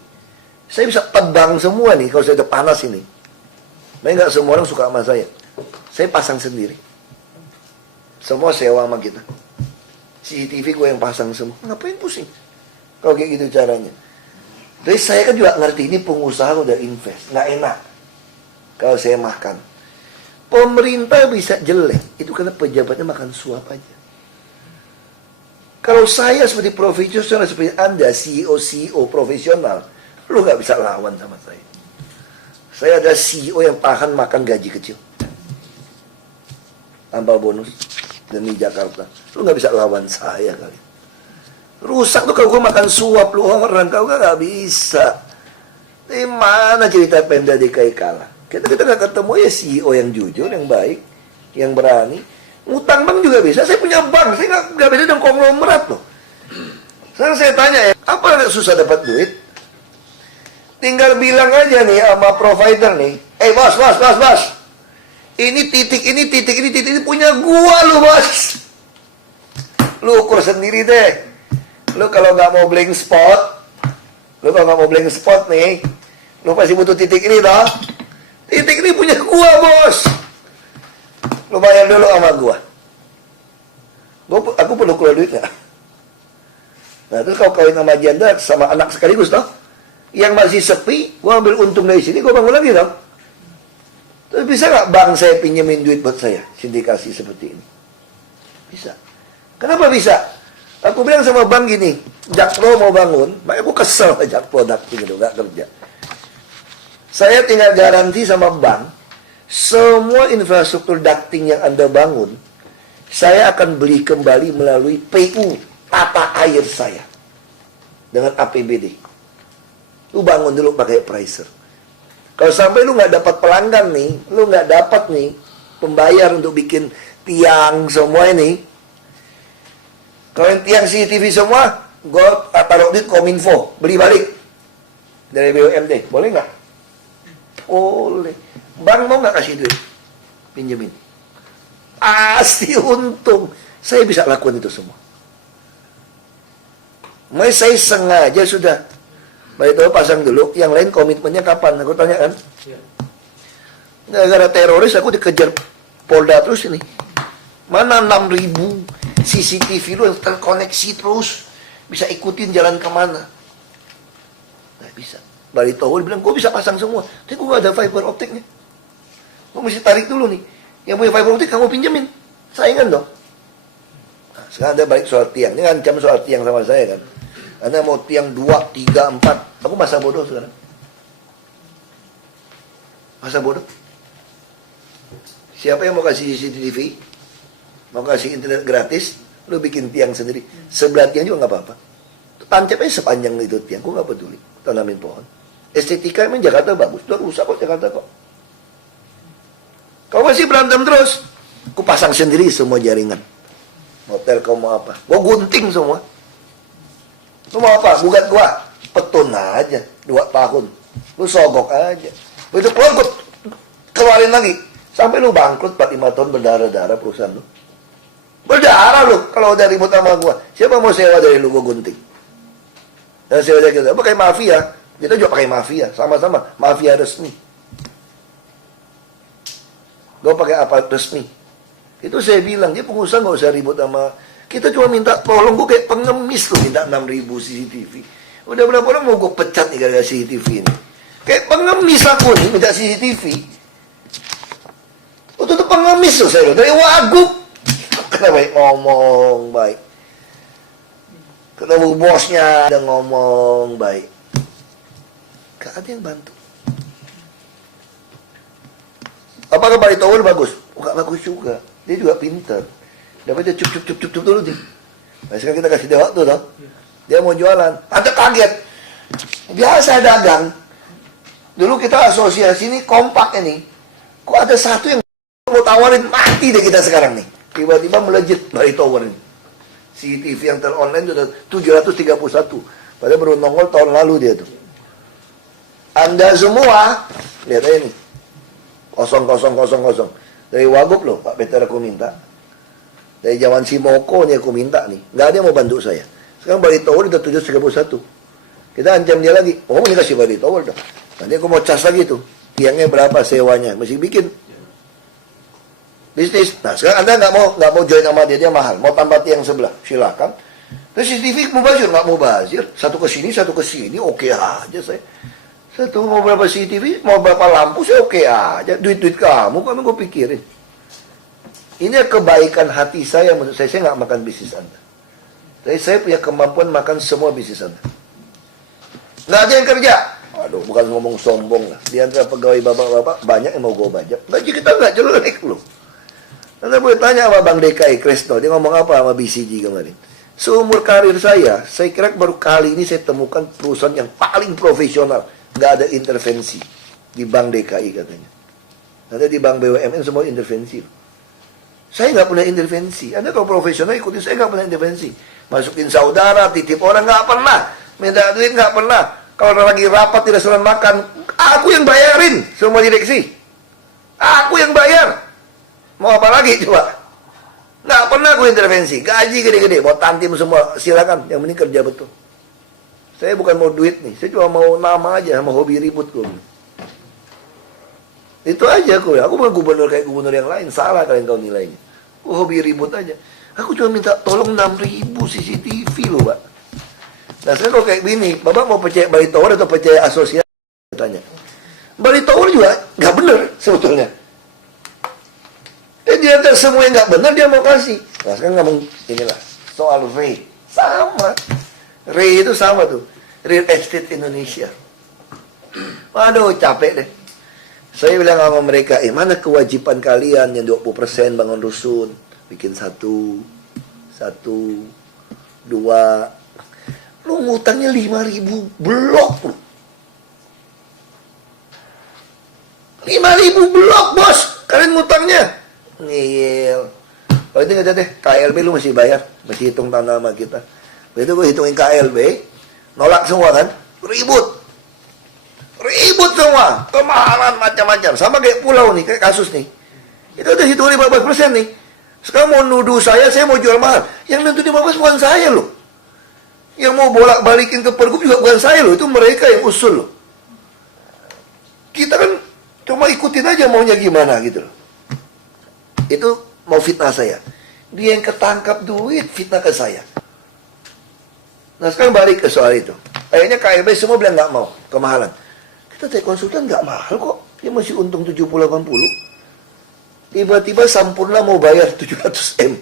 Saya bisa tebang semua nih kalau saya udah panas ini. Tapi nggak semua orang suka sama saya. Saya pasang sendiri. Semua sewa sama kita. CCTV gue yang pasang semua. Ngapain pusing? Kalau kayak gitu caranya. Jadi saya kan juga ngerti ini pengusaha udah invest. Nggak enak. Kalau saya makan. Pemerintah bisa jelek. Itu karena pejabatnya makan suap aja. Kalau saya seperti profesional seperti Anda, CEO profesional, lu nggak bisa lawan sama saya. Saya ada CEO yang tahan makan gaji kecil. Tambah bonus demi Jakarta. Lu nggak bisa lawan saya kali. Rusak tuh kalau gue makan suap lu orang, kau nggak bisa. Di mana cerita Pemda DKI kalah? Kita nggak ketemu ya CEO yang jujur, yang baik, yang berani. Ngutang bank juga bisa. Saya punya bank. Saya nggak beda dengan konglomerat loh. Sekarang saya tanya ya, apa yang susah dapat duit? Tinggal bilang aja nih sama provider nih, bos. Ini titik ini punya gua lu bos. Lu ukur sendiri deh. Lu kalau nggak mau blank spot, nih, lu pasti butuh titik ini toh. Titik ini punya gua bos. Lu bayar dulu sama gua. Aku perlu keluar duit nggak? Nah terus kau kawin sama janda sama anak sekaligus toh. Yang masih sepi, gua ambil untung dari sini, gua bangun lagi toh. Terus bisa nggak bank saya pinjemin duit buat saya? Sindikasi seperti ini. Bisa. Kenapa bisa? Aku bilang sama bank gini, Jakpro mau bangun, makanya aku kesel sama Jakpro Dakting itu, nggak kerja. Saya tinggal garansi sama bank, semua infrastruktur ducting yang Anda bangun, saya akan beli kembali melalui PU, tata air saya. Dengan APBD. Lu bangun dulu pakai pricer. Kalau sampai lu nggak dapat pelanggan nih, lu nggak dapat nih pembayar untuk bikin tiang semua ini. Kalau yang tiang CCTV semua, gue taruh duit Kominfo, beli balik. Dari BUMD, boleh nggak? Boleh. Bank mau nggak kasih duit? Pinjemin. Pasti untung. Saya bisa lakukan itu semua. Makanya saya sengaja sudah. Baik itu pasang dulu. Yang lain komitmennya kapan? Aku tanya kan. Gara-gara teroris aku dikejar Polda terus ini. Mana 6.000 CCTV lu yang terkoneksi terus. Bisa ikutin jalan kemana. Nggak bisa. Balik Tower bilang, gue bisa pasang semua. Tapi gue gak ada fiber optiknya. Gue mesti tarik dulu nih. Yang punya fiber optik kamu pinjemin. Saingan dong. Nah, sekarang Anda balik soal tiang. Ini ngancam soal tiang sama saya kan. Anda mau tiang 2, 3, 4. Aku masa bodoh sekarang. Masa bodoh. Siapa yang mau kasih CCTV? Mau kasih internet gratis? Lu bikin tiang sendiri. Sebelah tiang juga gak apa-apa. Tancapnya sepanjang itu tiang. Gue gak peduli. Tanamin pohon. Estetika emang Jakarta bagus. Udah rusak kok Jakarta kok. Kau masih berantem terus. Aku pasang sendiri semua jaringan. Hotel kau mau apa? Gua gunting semua. Lu mau apa? Gugat gua. Petun aja. 2 tahun. Lu sogok aja. Begitu keluar gua keluarin lagi. Sampai lu bangkrut 4-5 tahun berdarah-darah perusahaan lu. Berdarah lu kalau udah ribut sama gua. Siapa mau sewa dari lu gua gunting? Dan sewa dari kita. Pakai mafia. Kita juga pakai mafia. Sama-sama. Mafia resmi. Gue pakai apa resmi. Itu saya bilang, dia pengusaha gak usah ribut sama. Kita cuma minta tolong, gue kayak pengemis tuh minta 6.000 CCTV. Udah berapa orang mau gue pecat nih gara-gara CCTV ini. Kayak pengemis aku nih, minta CCTV. Itu tuh pengemis loh saya, dari Wagub. Kenapa baik ngomong baik. Ketemu bosnya, ada ngomong baik. Gak ada yang bantu. Apakah Bali Tower bagus? Gak bagus juga. Dia juga pintar. Dapat dia cup dulu nih. Nah, sekarang kita kasih dia waktu toh. Dia mau jualan. Ada kaget. Biasa dagang. Dulu kita asosiasi ini kompak ini. Kok ada satu yang mau tawarin, mati deh kita sekarang nih. Tiba-tiba melejit Bali Tower ini. CCTV yang ter-online sudah 731. Padahal baru nongol tahun lalu dia tuh. Anda semua, lihat aja nih. 00000. Dari Wagub loh, Pak Peter aku minta. Dari zaman Simoko nih aku minta nih. Nggak ada yang mau bantu saya. Sekarang Bali Tower udah 731. Kita ancam dia lagi. Oh, ini kasih Bali Tower dong. Nanti aku mau cas lagi tuh. Tiangnya berapa sewanya? Mesti bikin bisnis. Nah, sekarang Anda nggak mau join sama dia mahal. Mau tambah tiang sebelah, silakan. Terus CCTV mau bazir, nggak mau bazir. Satu ke sini, oke aja saya. Satu mau berapa CCTV, mau berapa lampu, saya oke aja. Duit kamu gue pikirin. Ini kebaikan hati saya menurut saya nggak makan bisnis Anda. Tapi saya punya kemampuan makan semua bisnis Anda. Nggak ada yang kerja. Aduh, bukan ngomong sombong lah. Di antara pegawai bapak-bapak, banyak yang mau gue bajak. Gaji kita nggak jelek loh. Anda boleh tanya sama Bang DKI Kresno, dia ngomong apa sama BCG kemarin. Seumur karir saya kira baru kali ini saya temukan perusahaan yang paling profesional. Nggak ada intervensi di Bank DKI katanya. Nanti di Bank BUMN semua intervensi. Saya nggak pernah intervensi. Anda kalau profesional ikutin saya nggak pernah intervensi. Masukin saudara, titip orang nggak pernah. Minta duit nggak pernah. Kalau lagi rapat di restoran makan, aku yang bayarin semua direksi. Aku yang bayar. Mau apa lagi coba? Nggak pernah aku intervensi. Gaji gede-gede, mau tantim semua, silakan. Yang penting kerja betul. Saya bukan mau duit nih, saya cuma mau nama aja, sama hobi ribut gue. Itu aja aku. Aku bukan gubernur kayak gubernur yang lain, salah kalian kau nilainya. Aku hobi ribut aja. Aku cuma minta tolong 6.000 CCTV loh, Pak. Nah, saya kalau kayak gini, Bapak mau percaya Bali Tower atau percaya asosiasi? Tanya. Bali Tower juga nggak bener sebetulnya. Di antara semua yang nggak benar dia mau kasih. Nah sekarang ngomong inilah soal REI sama. REI itu sama tuh, Real Estate Indonesia. Aduh capek deh. Saya bilang sama mereka, mana kewajiban kalian yang 20% bangun rusun, bikin satu, dua. Lu ngutangnya 5.000 blok lu. 5.000 blok bos, kalian ngutangnya. Ngeyel. Kalau itu nggak deh, KLB lu masih bayar, masih hitung tanah sama kita. Begitu gue hitungin KLB, nolak semua kan, ribut semua, kemahalan macam-macam. Sama kayak pulau nih, kayak kasus nih. Itu udah hitung 15% nih. Sekarang mau nuduh saya mau jual mahal. Yang nentu 15 bukan saya loh. Yang mau bolak-balikin ke Pergub juga bukan saya loh, itu mereka yang usul loh. Kita kan cuma ikutin aja maunya gimana gitu loh. Itu mau fitnah saya. Dia yang ketangkap duit, fitnah ke saya. Nah sekarang balik ke soal itu. Akhirnya KLB semua bilang nggak mau, kemahalan. Kita tanya konsultan nggak mahal kok, dia masih untung 70-80. Tiba-tiba Sampurna mau bayar 700M.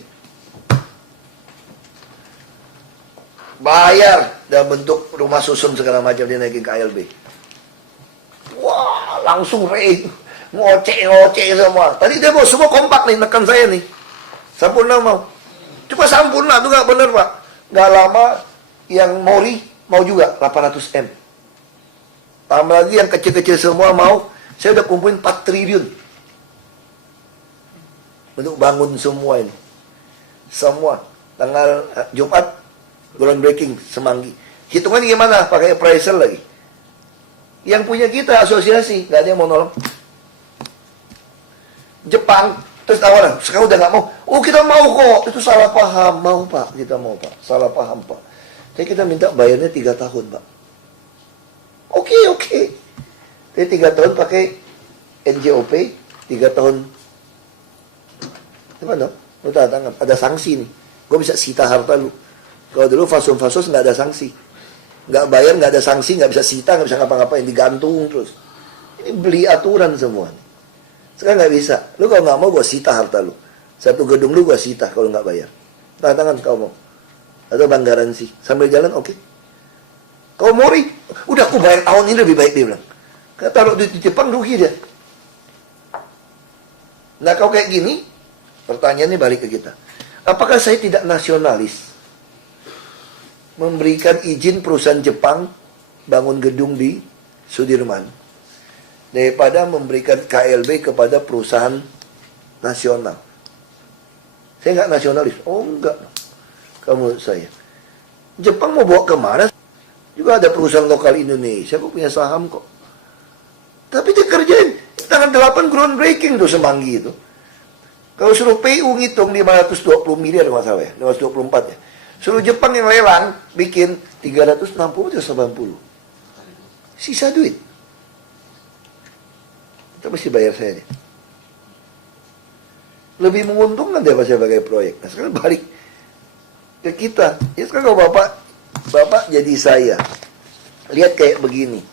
Bayar dalam bentuk rumah susun segala macam, dia naikin KLB. Wah, langsung REI. Ngoceh semua. Tadi dia mau semua kompak nih, nekan saya nih. Sampurna mau. Cuma Sampurna tuh nggak bener Pak. Nggak lama yang Mori mau juga 800M. Tambah lagi yang kecil-kecil semua mau. Saya udah kumpulin 4 triliun. Untuk bangun semua ini. Semua. Tanggal Jumat, groundbreaking Semanggi. Hitungannya gimana? Pakai appraisal lagi. Yang punya kita asosiasi, nggak ada yang mau nolong. Jepang, terus tawaran, sekarang udah nggak mau. Oh kita mau kok, itu salah paham. Mau Pak, kita mau Pak, salah paham Pak. Jadi kita minta bayarnya 3 tahun Pak. Oke. Jadi 3 tahun pakai NJOP, 3 tahun. Gimana? Lu tanda tangan, ada sanksi nih. Gue bisa sita harta lu. Kalau dulu fasos nggak ada sanksi. Nggak bayar, nggak ada sanksi, nggak bisa sita, nggak bisa ngapa-ngapain, digantung terus. Ini beli aturan semua. Sekarang nggak bisa. Lu kalau nggak mau, gue sita harta lu. Satu gedung lu gue sita kalau nggak bayar. Tangan kau mau. Atau bank garansi. Sambil jalan, oke. Kau mau udah aku bayar tahun ini lebih baik, dia bilang. Karena taruh duit di Jepang rugi dia. Nah kalau kayak gini, pertanyaannya balik ke kita. Apakah saya tidak nasionalis? Memberikan izin perusahaan Jepang bangun gedung di Sudirman daripada memberikan KLB kepada perusahaan nasional. Saya nggak nasionalis. Oh enggak. Kamu saya. Jepang mau bawa kemana? Juga ada perusahaan lokal Indonesia kok punya saham kok. Tapi dia kerjain. Tanggal 8 groundbreaking tuh Semanggi itu. Kalau suruh PU ngitung 520 miliar nggak salah ya. 524 ya. Suruh Jepang yang lelang bikin 360 atau 80. Sisa duit. Kita mesti bayar saya nih. Lebih menguntungkan daripada saya pakai proyek. Nah sekarang balik ke kita. Ya sekarang kalau Bapak jadi saya. Lihat kayak begini.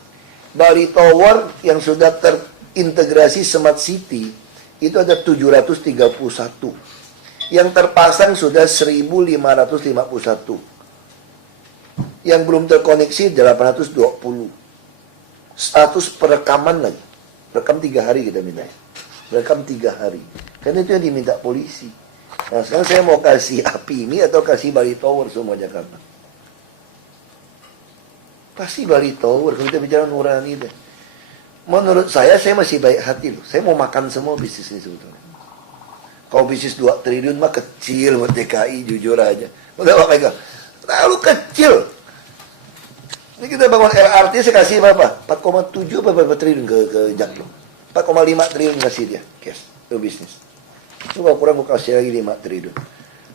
Bali Tower yang sudah terintegrasi Smart City itu ada 731. Yang terpasang sudah 1.551. Yang belum terkoneksi 820. Status perekaman lagi. Rekam 3 hari kita minta. Rekam 3 hari. Karena itu yang diminta polisi. Nah sekarang saya mau kasih api ini atau kasih Bali Tower semua Jakarta. Pasti Bali Tower. Kalau kita bicara nurani deh. Menurut saya masih baik hati loh. Saya mau makan semua bisnis ini sebetulnya. Kalau bisnis 2 triliun mah kecil buat DKI, jujur aja. Enggak Pak, terlalu kecil. Ini kita bangun LRT, saya kasih berapa? 4,7 apa berapa triliun ke Jaklo? 4,5 triliun kasih dia, cash, itu bisnis. Itu kalau kurang gue kasih lagi 5 triliun.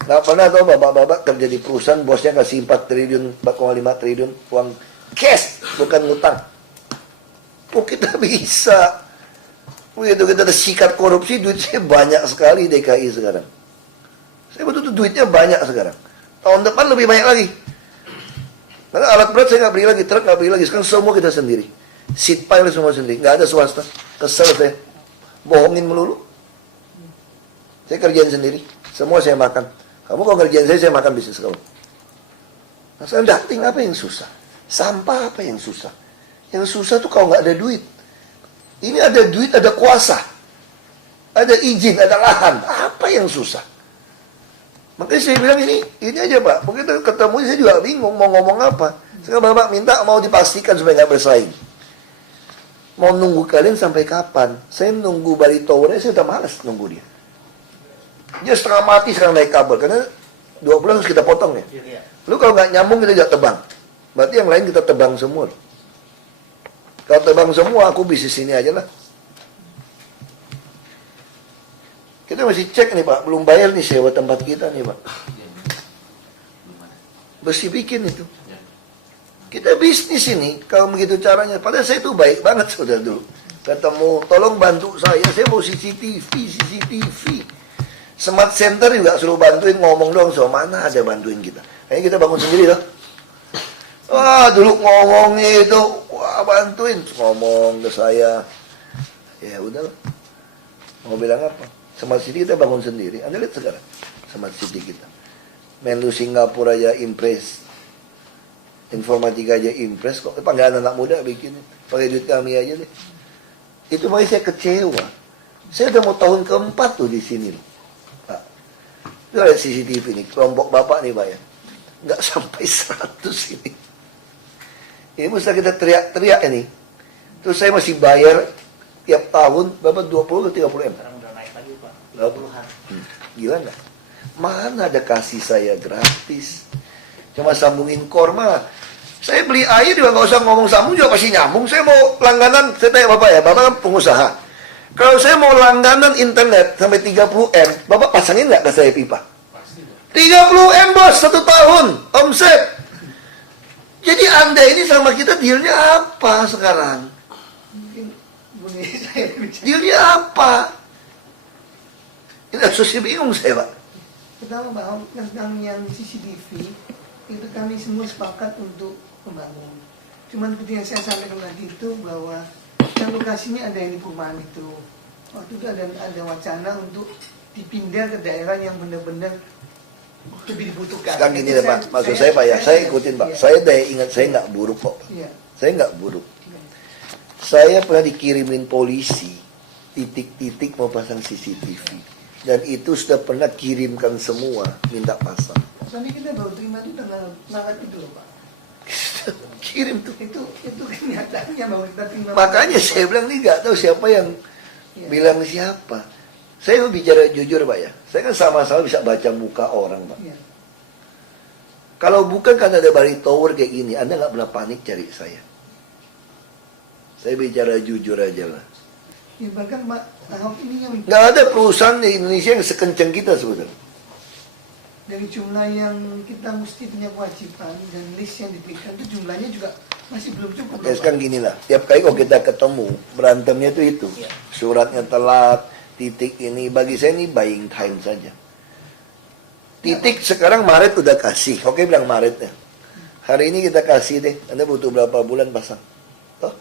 Nggak pernah tahu bapak-bapak kerja di perusahaan, bosnya kasih 4 triliun, 4,5 triliun uang cash, bukan ngutang. Oh kita bisa. Begitu kita ada sikat korupsi, duit saya banyak sekali DKI sekarang. Saya betul-betul duitnya banyak sekarang. Tahun depan lebih banyak lagi. Karena alat berat saya nggak beli lagi, truk nggak beli lagi. Sekarang semua kita sendiri. Seat pile semua sendiri. Nggak ada swasta. Kesel saya. Bohongin melulu. Saya kerjain sendiri. Semua saya makan. Kamu kalau kerjain saya makan bisnis kamu. Nah sekarang dating apa yang susah? Sampah apa yang susah? Yang susah tuh kalau nggak ada duit. Ini ada duit, ada kuasa. Ada izin, ada lahan. Apa yang susah? Makanya saya bilang ini aja Pak. Begitu ketemu saya juga bingung mau ngomong apa. Sekarang Bapak minta mau dipastikan supaya nggak bersaing. Mau nunggu kalian sampai kapan? Saya nunggu Bali Tower, saya udah malas nunggu dia. Dia setengah mati sekarang naik kabel. Karena 2 bulan harus kita potong ya. Lu kalau nggak nyambung kita tidak tebang. Berarti yang lain kita tebang semua. Kalau tebang semua, aku bisnis ini aja lah. Kita masih cek nih Pak, belum bayar nih sewa tempat kita nih Pak. Mesti bikin itu. Kita bisnis ini, kalau begitu caranya. Padahal saya itu baik banget saudara dulu. Ketemu, tolong bantu saya mau CCTV. Smart Center juga suruh bantuin, ngomong doang, so mana ada bantuin kita. Kayaknya kita bangun sendiri loh. Wah dulu ngomongnya itu, wah bantuin. Ngomong ke saya. Ya udahlah. Mau bilang apa? Smart City kita bangun sendiri. Anda lihat sekarang. Smart City kita. Menlu Singapura aja impress. Informatika aja impress. Kok panggilan anak muda bikin. Pakai duit kami aja deh. Itu makanya saya kecewa. Saya udah mau tahun keempat tuh di sini loh. Pak. Itu ada CCTV nih. Kelompok bapak nih Pak ya. Nggak sampai 100 ini. Ini mesti kita teriak-teriak ini. Terus saya masih bayar tiap tahun berapa 20 ke 30 M. Sekarang udah naik lagi Pak. 20-an. Gila nggak? Mana ada kasih saya gratis? Cuma sambungin korma. Saya beli air juga nggak usah ngomong sambung juga pasti nyambung. Saya mau langganan, saya tanya Bapak ya, Bapak kan pengusaha. Kalau saya mau langganan internet sampai 30 M, Bapak pasangin nggak ke saya pipa? 30 M bos, 1 tahun, omset. Jadi Anda ini sama kita dealnya apa sekarang? Dealnya apa? Ini asosiasi bingung saya Pak. Pertama Pak, tentang yang CCTV, itu kami semua sepakat untuk membangun. Cuman seperti yang saya sampaikan tadi itu bahwa yang lokasinya ada yang di perumahan itu. Waktu itu ada wacana untuk dipindah ke daerah yang benar-benar lebih dibutuhkan. Sekarang gini Jadi deh Pak, maksud saya Pak ya, saya ikutin Pak. Iya. Saya daya ingat saya nggak buruk kok. Iya. Saya nggak buruk. Iya. Saya pernah dikirimin polisi titik-titik mau pasang CCTV, dan itu sudah pernah kirimkan semua minta pasang. Tapi kita baru terima itu tanggal itu loh Pak. Kirim tuh. Itu kenyataannya baru kita terima. Makanya saya bilang nih nggak tahu siapa yang Iya. bilang siapa. Saya mau bicara jujur Pak ya. Saya kan sama-sama bisa baca muka orang Pak. Iya. Kalau bukan karena ada Bali Tower kayak gini, Anda nggak pernah panik cari saya. Saya bicara jujur aja lah. Ya, bahkan Pak Ahok ini yang Nggak ada perusahaan di Indonesia yang sekencang kita sebetulnya. dari jumlah yang kita mesti punya kewajiban dan list yang diberikan itu jumlahnya juga masih belum cukup. Ya sekarang gini lah, tiap kali kalau kita ketemu, berantemnya itu. Iya. Suratnya telat, titik ini, bagi saya ini buying time saja. Titik sekarang Maret udah kasih, oke bilang Maret ya. Hari ini kita kasih deh, Anda butuh berapa bulan pasang. Toh,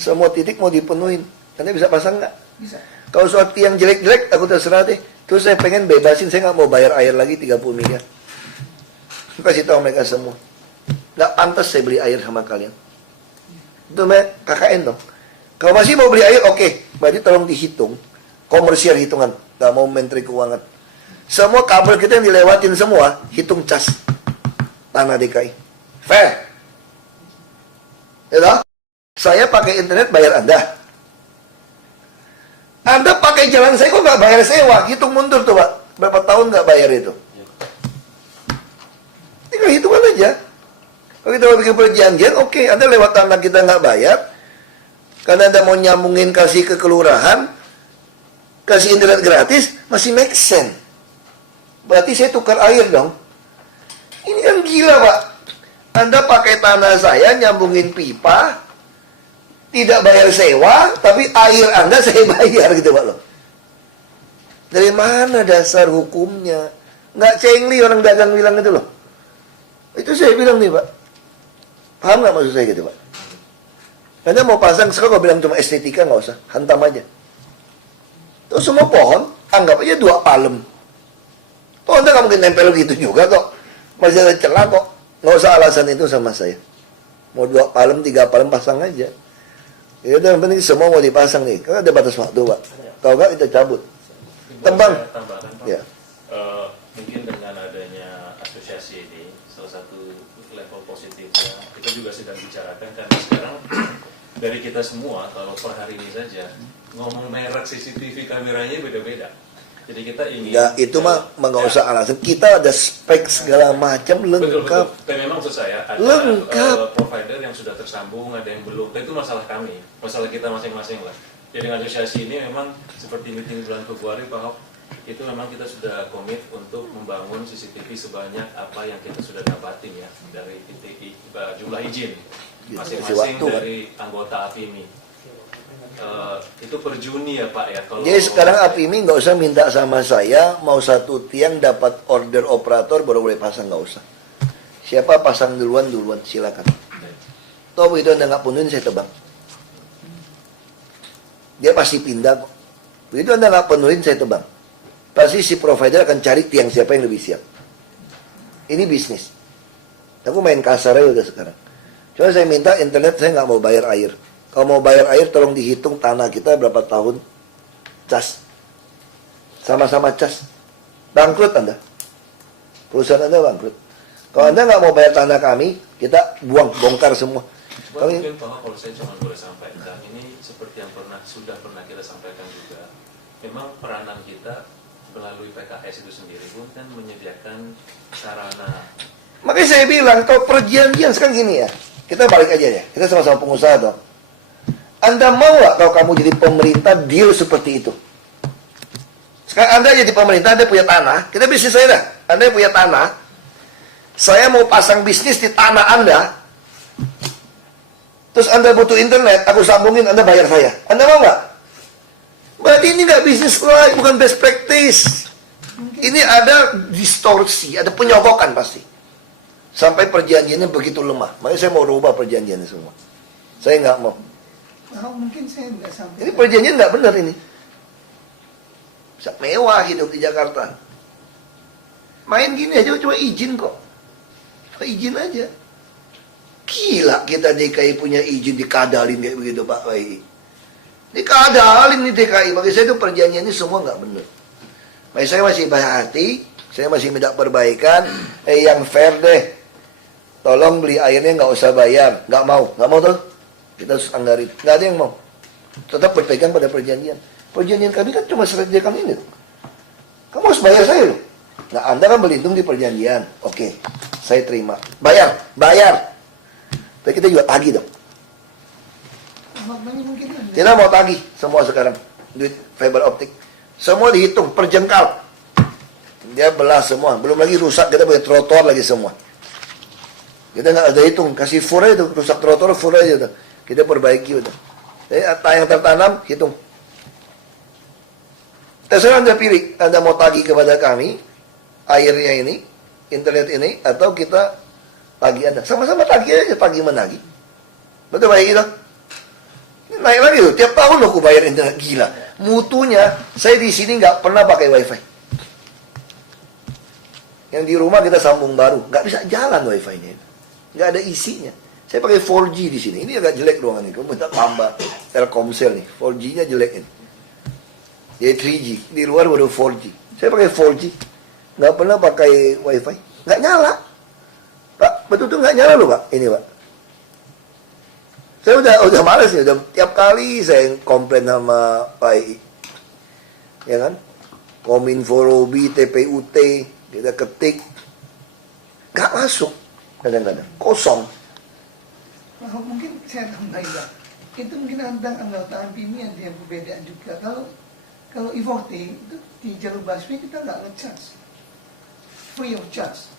semua titik mau dipenuhin, Anda bisa pasang nggak? Bisa. Kalau soal tiang jelek-jelek, aku terserah deh. Terus saya pengen bebasin, saya nggak mau bayar air lagi 30 miliar. Kasih tahu mereka semua. Nggak pantas saya beli air sama kalian. Itu KKN dong. Kalau masih mau beli air, oke. Berarti tolong dihitung. Komersial hitungan. Nggak mau menteri keuangan. Semua kabel kita yang dilewatin semua, hitung cas. Tanah DKI. Fair. Ya, saya pakai internet bayar Anda. Anda pakai jalan saya kok nggak bayar sewa? Hitung mundur tuh Pak. Berapa tahun nggak bayar itu? Tinggal hitungan aja. Kalau kita mau bikin perjanjian, oke. Anda lewat tanah kita nggak bayar. Karena Anda mau nyambungin kasih ke kelurahan, kasih internet gratis, masih make sense. Berarti saya tukar air dong. Ini kan gila Pak. Anda pakai tanah saya, nyambungin pipa, tidak bayar sewa, tapi air Anda saya bayar gitu Pak loh. Dari mana dasar hukumnya? Nggak cengli orang dagang bilang itu loh. Itu saya bilang nih Pak. Paham nggak maksud saya gitu Pak? Anda mau pasang, sekarang kalau bilang cuma estetika nggak usah, hantam aja. Terus semua pohon, anggap aja 2 palem. Tuh Anda nggak mungkin nempel gitu juga kok. Masih ada celah kok. Nggak usah alasan itu sama saya. Mau 2 palem, 3 palem pasang aja. Ya udah, yang penting semua mau dipasang nih. Karena ada batas waktu, Pak. Kalau nggak, kita cabut. Tembang. Saya tambahkan, Pak. Ya. Mungkin dengan adanya asosiasi ini, salah satu level positifnya, kita juga sedang bicarakan, karena sekarang dari kita semua, kalau per hari ini saja, ngomong merek CCTV kameranya beda-beda. Jadi kita ingin... Ya, itu mah nggak usah alasan. Kita ada spek segala macam Betul, lengkap. betul. Dan memang maksud saya, ada Lengkap. provider yang sudah tersambung, ada yang belum. Dan itu masalah kami, masalah kita masing-masing lah. Jadi dengan asosiasi ini memang seperti meeting bulan Februari, Pak Ahok, itu memang kita sudah komit untuk membangun CCTV sebanyak apa yang kita sudah dapatin ya, dari titik jumlah izin masing-masing waktu, dari anggota APIMI. Itu per Juni ya Pak ya. Kalau Jadi sekarang APIMI nggak usah minta sama saya, mau 1 tiang dapat order operator baru boleh pasang, nggak usah. Siapa pasang duluan, silakan. Toh begitu Anda nggak penuhin, saya tebang. Dia pasti pindah kok. Begitu Anda nggak penuhin, saya tebang. Pasti si provider akan cari tiang siapa yang lebih siap. Ini bisnis. Aku main kasar aja udah sekarang. Cuma saya minta internet, saya nggak mau bayar air. Kalau mau bayar air, tolong dihitung tanah kita berapa tahun cas. Sama-sama cas. Bangkrut Anda. Perusahaan Anda bangkrut. Kalau Anda nggak mau bayar tanah kami, kita bongkar semua. Cuma mungkin Pak, kalau saya cuma boleh sampaikan, ini seperti yang sudah pernah kita sampaikan juga. Memang peranan kita melalui PKS itu sendiri pun kan menyediakan sarana. Makanya saya bilang, kalau perjanjian sekarang gini ya, kita balik aja ya, kita sama-sama pengusaha dong. Anda mau nggak kalau kamu jadi pemerintah deal seperti itu? Sekarang Anda jadi pemerintah, Anda punya tanah, kita bisnis saya dah. Anda punya tanah, saya mau pasang bisnis di tanah Anda, terus Anda butuh internet, aku sambungin, Anda bayar saya. Anda mau nggak? Berarti ini nggak bisnis lain, bukan best practice. Ini ada distorsi, ada penyogokan pasti. Sampai perjanjiannya begitu lemah. Makanya saya mau rubah perjanjiannya semua. Saya nggak mau. Nah, mungkin saya nggak sampai. Ini perjanjian nggak benar ini. Bisa mewah hidup di Jakarta. Main gini aja cuma izin kok. Cuma izin aja. Gila kita DKI punya izin dikadalin kayak begitu Pak Wai. Dikadalin nih DKI. Bagi saya itu perjanjiannya semua nggak benar. Makanya saya masih baik hati. Saya masih minta perbaikan. Yang fair deh. Tolong beli airnya nggak usah bayar. Nggak mau tuh. Kita harus anggarin. Nggak ada yang mau. Tetap berpegang pada perjanjian. Perjanjian kami kan cuma sediakan ini. Kamu harus bayar saya loh. Nah, Anda kan berlindung di perjanjian. Oke, saya terima. Bayar. Tapi kita juga tagih dong. Maknanya mungkin ada. Kita mau tagih semua sekarang. Duit fiber optik. Semua dihitung per jengkal. Dia belah semua. Belum lagi rusak, kita boleh trotoar lagi semua. Kita nggak ada hitung. Kasih fur aja tuh. Rusak trotoar, fur aja tuh. Kita perbaiki udah. Jadi yang tertanam, hitung. Terserah Anda pilih. Anda mau tagih kepada kami, airnya ini, internet ini, atau kita tagih Anda. Sama-sama tagih aja, tagih menagih. Betul baik itu? Naik lagi tuh, tiap tahun loh aku bayar internet. Gila. Mutunya, saya di sini nggak pernah pakai wifi. Yang di rumah kita sambung baru. Nggak bisa jalan wifi-nya. Nggak ada isinya. Saya pakai 4G di sini. Ini agak jelek ruangan ini. Kamu minta tambah Telkomsel nih. 4G-nya jelek ini. Jadi 3G. Di luar baru 4G. Saya pakai 4G. Nggak pernah pakai wifi. Nggak nyala. Pak, betul-betul nggak nyala loh Pak. Ini Pak. Saya udah males nih. Udah tiap kali saya komplain sama Pak I. Ya kan? Kominfo Robi, TPUT. Kita ketik. Nggak masuk. Kadang-kadang. Kosong. Nah, mungkin saya tambahin Pak. Itu mungkin anggota PIMI ada yang berbeda juga. Kalau e-voting itu di jalur busway kita nggak nge-charge. Free of charge.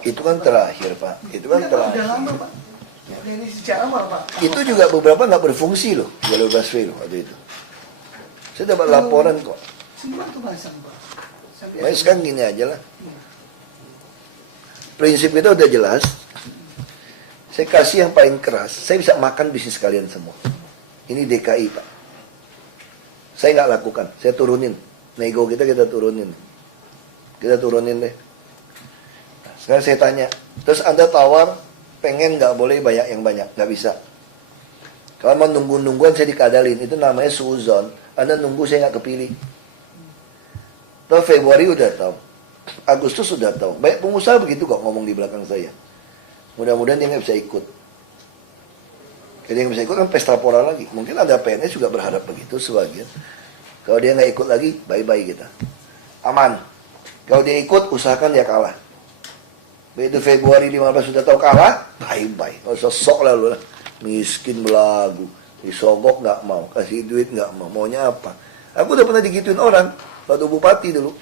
Itu kan terakhir Pak. Itu kan terakhir. Udah lama Pak. Ya, dari sejak awal Pak. Itu juga beberapa nggak berfungsi loh. Jalur busway loh waktu itu. Saya dapat laporan kok. Semua tuh pasang Pak. Baik sekarang gini aja lah. Prinsip itu udah jelas. Saya kasih yang paling keras. Saya bisa makan bisnis kalian semua. Ini DKI Pak. Saya nggak lakukan. Saya turunin. Nego kita turunin. Kita turunin deh. Nah, sekarang saya tanya. Terus Anda tawar, pengen nggak boleh banyak yang banyak. Nggak bisa. Kalau mau nunggu-nungguan saya dikadalin. Itu namanya suuzon. Anda nunggu saya nggak kepilih. Tahu Februari udah tahu. Agustus sudah tahu. Banyak pengusaha begitu kok ngomong di belakang saya. Mudah-mudahan dia nggak bisa ikut. Jadi yang bisa ikut kan pesta pora lagi. Mungkin ada PNS juga berharap begitu sebagian. Kalau dia nggak ikut lagi, bye-bye kita. Aman. Kalau dia ikut, usahakan dia kalah. Begitu Februari 15 sudah tahu kalah, bye-bye. Nggak usah sok lah lu lah. Miskin belagu. Disogok nggak mau. Kasih duit nggak mau. Maunya apa? Aku udah pernah digituin orang. Waktu bupati dulu.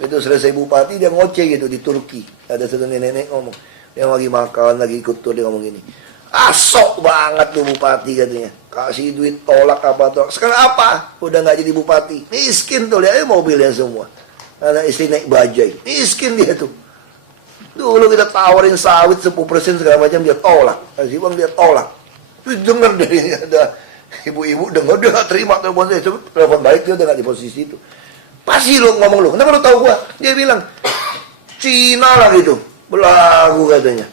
Begitu selesai bupati, dia ngoceh gitu di Turki. Ada satu nenek-nenek ngomong. Yang lagi makan, lagi ikut tur, dia ngomong gini. Asok banget tuh bupati katanya. Kasih duit tolak apa tolak. Sekarang apa? Udah nggak jadi bupati. Miskin tuh, lihat aja mobilnya semua. Anak istri naik bajai. Miskin dia tuh. Dulu kita tawarin sawit 10% segala macam, dia tolak. Kasih uang dia tolak. Terus denger dari ada ibu-ibu denger, dia nggak terima telepon saya. Coba telepon balik, dia udah nggak di posisi itu. Pasti lu ngomong lu. Kenapa lu tahu gua? Dia bilang, Cina lah gitu. Belagu katanya.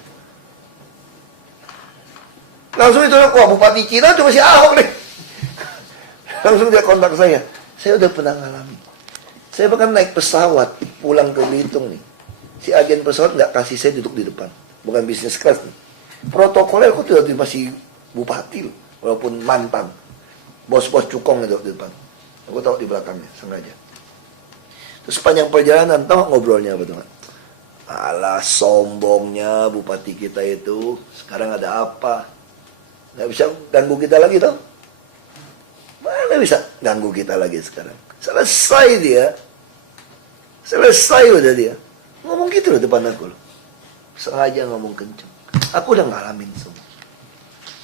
Langsung itu, wah bupati Cina cuma si Ahok nih. Langsung dia kontak saya. Saya udah pernah ngalamin. Saya bahkan naik pesawat pulang ke Belitung nih. Si agen pesawat nggak kasih saya duduk di depan. Bukan bisnis class nih. Protokolnya aku tuh masih bupati loh. Walaupun mantan. Bos-bos cukong duduk di depan. Aku tahu di belakangnya, sengaja. Terus sepanjang perjalanan, tahu ngobrolnya apa tuh? Alah sombongnya bupati kita itu. Sekarang ada apa? Nggak bisa ganggu kita lagi tau? Mana bisa ganggu kita lagi sekarang? Selesai dia. Selesai udah dia. Ngomong gitu loh depan aku loh. Sengaja ngomong kenceng. Aku udah ngalamin semua.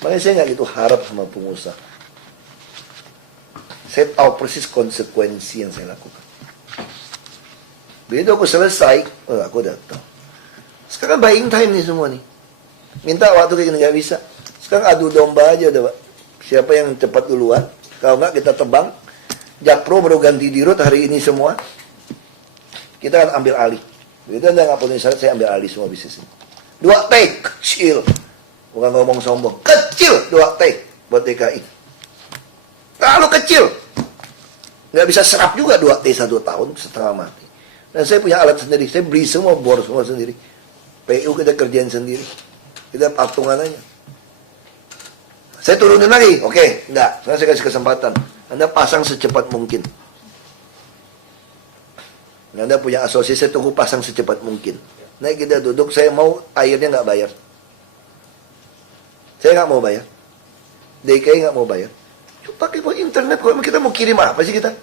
Makanya saya nggak gitu harap sama pengusaha. Saya tahu persis konsekuensi yang saya lakukan. Begitu aku selesai, aku udah tahu. Sekarang buying time nih semua nih. Minta waktu kayak gini nggak bisa. Sekarang adu domba aja udah, Pak. Siapa yang cepat duluan? Kalau nggak kita tebang. Jakpro baru ganti dirut hari ini semua. Kita akan ambil alih. Begitu Anda nggak punya syarat, saya ambil alih semua bisnis ini. 2T kecil. Bukan ngomong sombong. Kecil 2T buat DKI. Terlalu kecil. Nggak bisa serap juga 2T 1 tahun setengah mati. Dan saya punya alat sendiri. Saya beli semua bor semua sendiri. PU kita kerjain sendiri. Kita patungan aja. Saya turunin lagi. Oke, enggak. Sekarang saya kasih kesempatan. Anda pasang secepat mungkin. Anda punya asosiasi, saya tunggu pasang secepat mungkin. Nah, kita duduk, saya mau airnya nggak bayar. Saya nggak mau bayar. DKI nggak mau bayar. Coba pakai internet, kita mau kirim apa sih kita?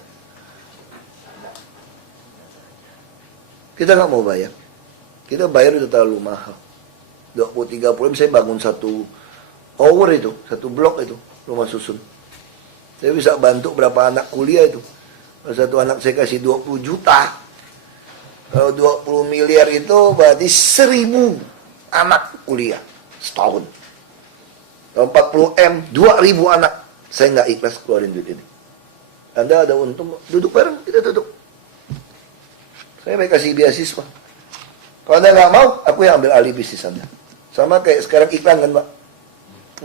Kita nggak mau bayar. Kita bayar udah terlalu mahal. 20-30 saya bangun satu tower itu, satu blok itu, rumah susun. Saya bisa bantu berapa anak kuliah itu. Satu anak saya kasih 20 juta. Kalau 20 miliar itu berarti 1000 anak kuliah setahun. Kalau 40 M, 2000 anak. Saya nggak ikhlas keluarin duit ini. Anda ada untung, duduk bareng, kita duduk. Saya mau kasih beasiswa. Kalau Anda nggak mau, aku yang ambil alih bisnis Anda. Sama kayak sekarang iklan kan, Pak.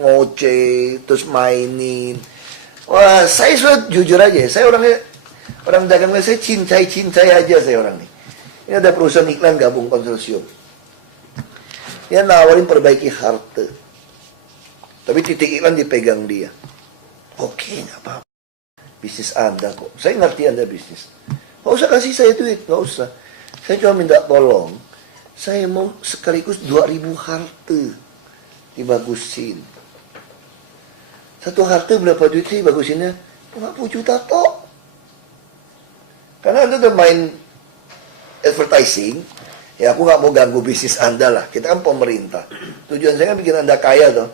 Ngoceh, terus mainin. Wah, saya sudah jujur aja. Saya orang dagang, saya cincai aja saya orang ini. Ini ada perusahaan iklan gabung konsorsium. Dia nawarin perbaiki halte. Tapi titik iklan dipegang dia. Oke, nggak apa-apa. Bisnis Anda kok. Saya ngerti Anda bisnis. Nggak usah kasih saya duit, nggak usah. Saya cuma minta tolong. Saya mau sekaligus 2000 halte dibagusin. Satu halte berapa duit sih bagusinnya? 50 juta toh. Karena Anda udah main advertising, ya aku nggak mau ganggu bisnis Anda lah. Kita kan pemerintah. Tujuan saya kan bikin Anda kaya toh.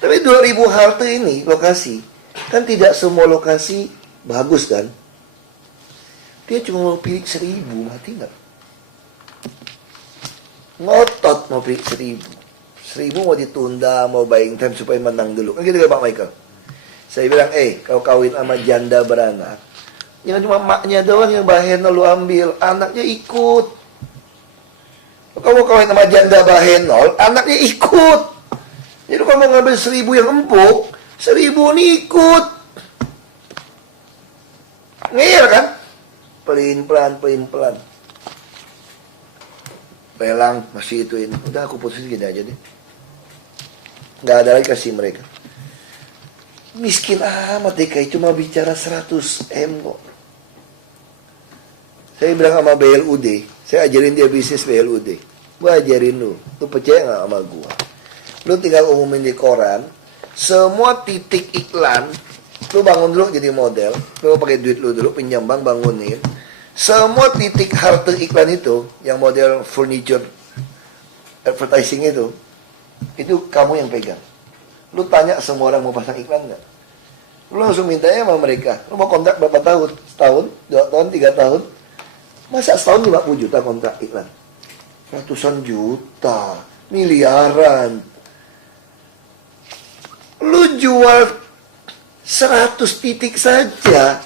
Tapi 2000 halte ini lokasi, kan tidak semua lokasi bagus kan? Dia cuma mau pilih 1000, mati nggak? Ngotot mau pilih 1000. 1000 mau ditunda, mau buying time supaya menang dulu. Kan gitu kan Pak Michael? Saya bilang, kau kawin sama janda beranak. Jangan cuma maknya doang yang bahena lu ambil. Anaknya ikut. Kalau kamu kawin sama janda bahenol, anaknya ikut. Jadi kalau mau ngambil 1000 yang empuk, 1000 ini ikut. Ngeyel kan? Pelin-pelan. Lelang, masih itu ini. Udah aku putusin gini aja deh. Nggak ada lagi kasih mereka. Miskin amat DKI cuma bicara 100 M kok. Saya bilang sama BLUD, saya ajarin dia bisnis BLUD. Gua ajarin lu percaya nggak sama gua? Lu tinggal umumin di koran, semua titik iklan, lu bangun dulu jadi model, lu pakai duit lu dulu, pinjam bank bangunin. Semua titik halte iklan itu, yang model furniture advertising itu kamu yang pegang. Lu tanya semua orang mau pasang iklan nggak? Lu langsung mintanya sama mereka. Lu mau kontrak berapa tahun? Setahun? 2 tahun? 3 tahun? Masa setahun 50 juta kontrak iklan? Ratusan juta, miliaran. Lu jual 100 titik saja.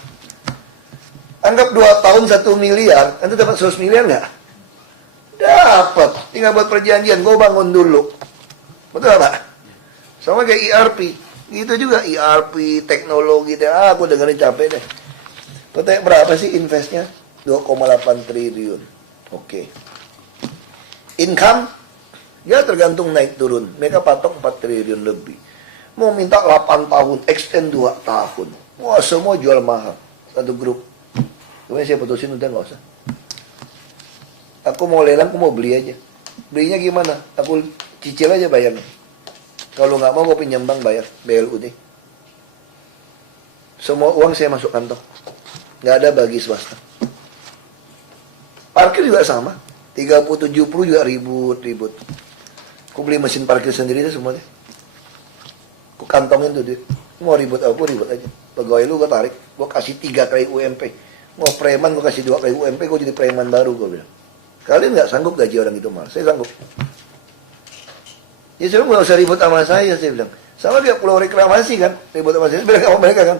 Anggap 2 tahun 1 miliar, Anda dapat 100 miliar nggak? Dapat. Tinggal buat perjanjian, gue bangun dulu. Betul Pak? Sama kayak ERP. Gitu juga ERP, teknologi. Aku dengerin capek deh. Kau tanya berapa sih investnya? 2,8 triliun. Oke. Income? Ya tergantung naik turun. Mereka patok 4 triliun lebih. Mau minta 8 tahun, extend 2 tahun. Wah semua jual mahal. Satu grup. Kemudian saya putusin udah nggak usah. Aku mau lelang, aku mau beli aja. Belinya gimana? Aku cicil aja bayarnya. Kalau nggak mau, gue pinjam bank bayar. BLUD. Semua uang saya masuk kantong. Nggak ada bagi swasta. Parkir juga sama. 30-70 juga ribut. Aku beli mesin parkir sendiri itu semuanya. Aku kantongin tuh duit. Mau ribut apa, ribut aja. Pegawai lu gue tarik. Gue kasih 3 kali UMP. Mau preman gue kasih 2 kali UMP. Gue jadi preman baru gue bilang. Kalian nggak sanggup gaji orang itu mahal, saya sanggup. Ya saya nggak usah ribut sama saya bilang. Sama dia pulau reklamasi kan, ribut sama saya bilang sama mereka kan.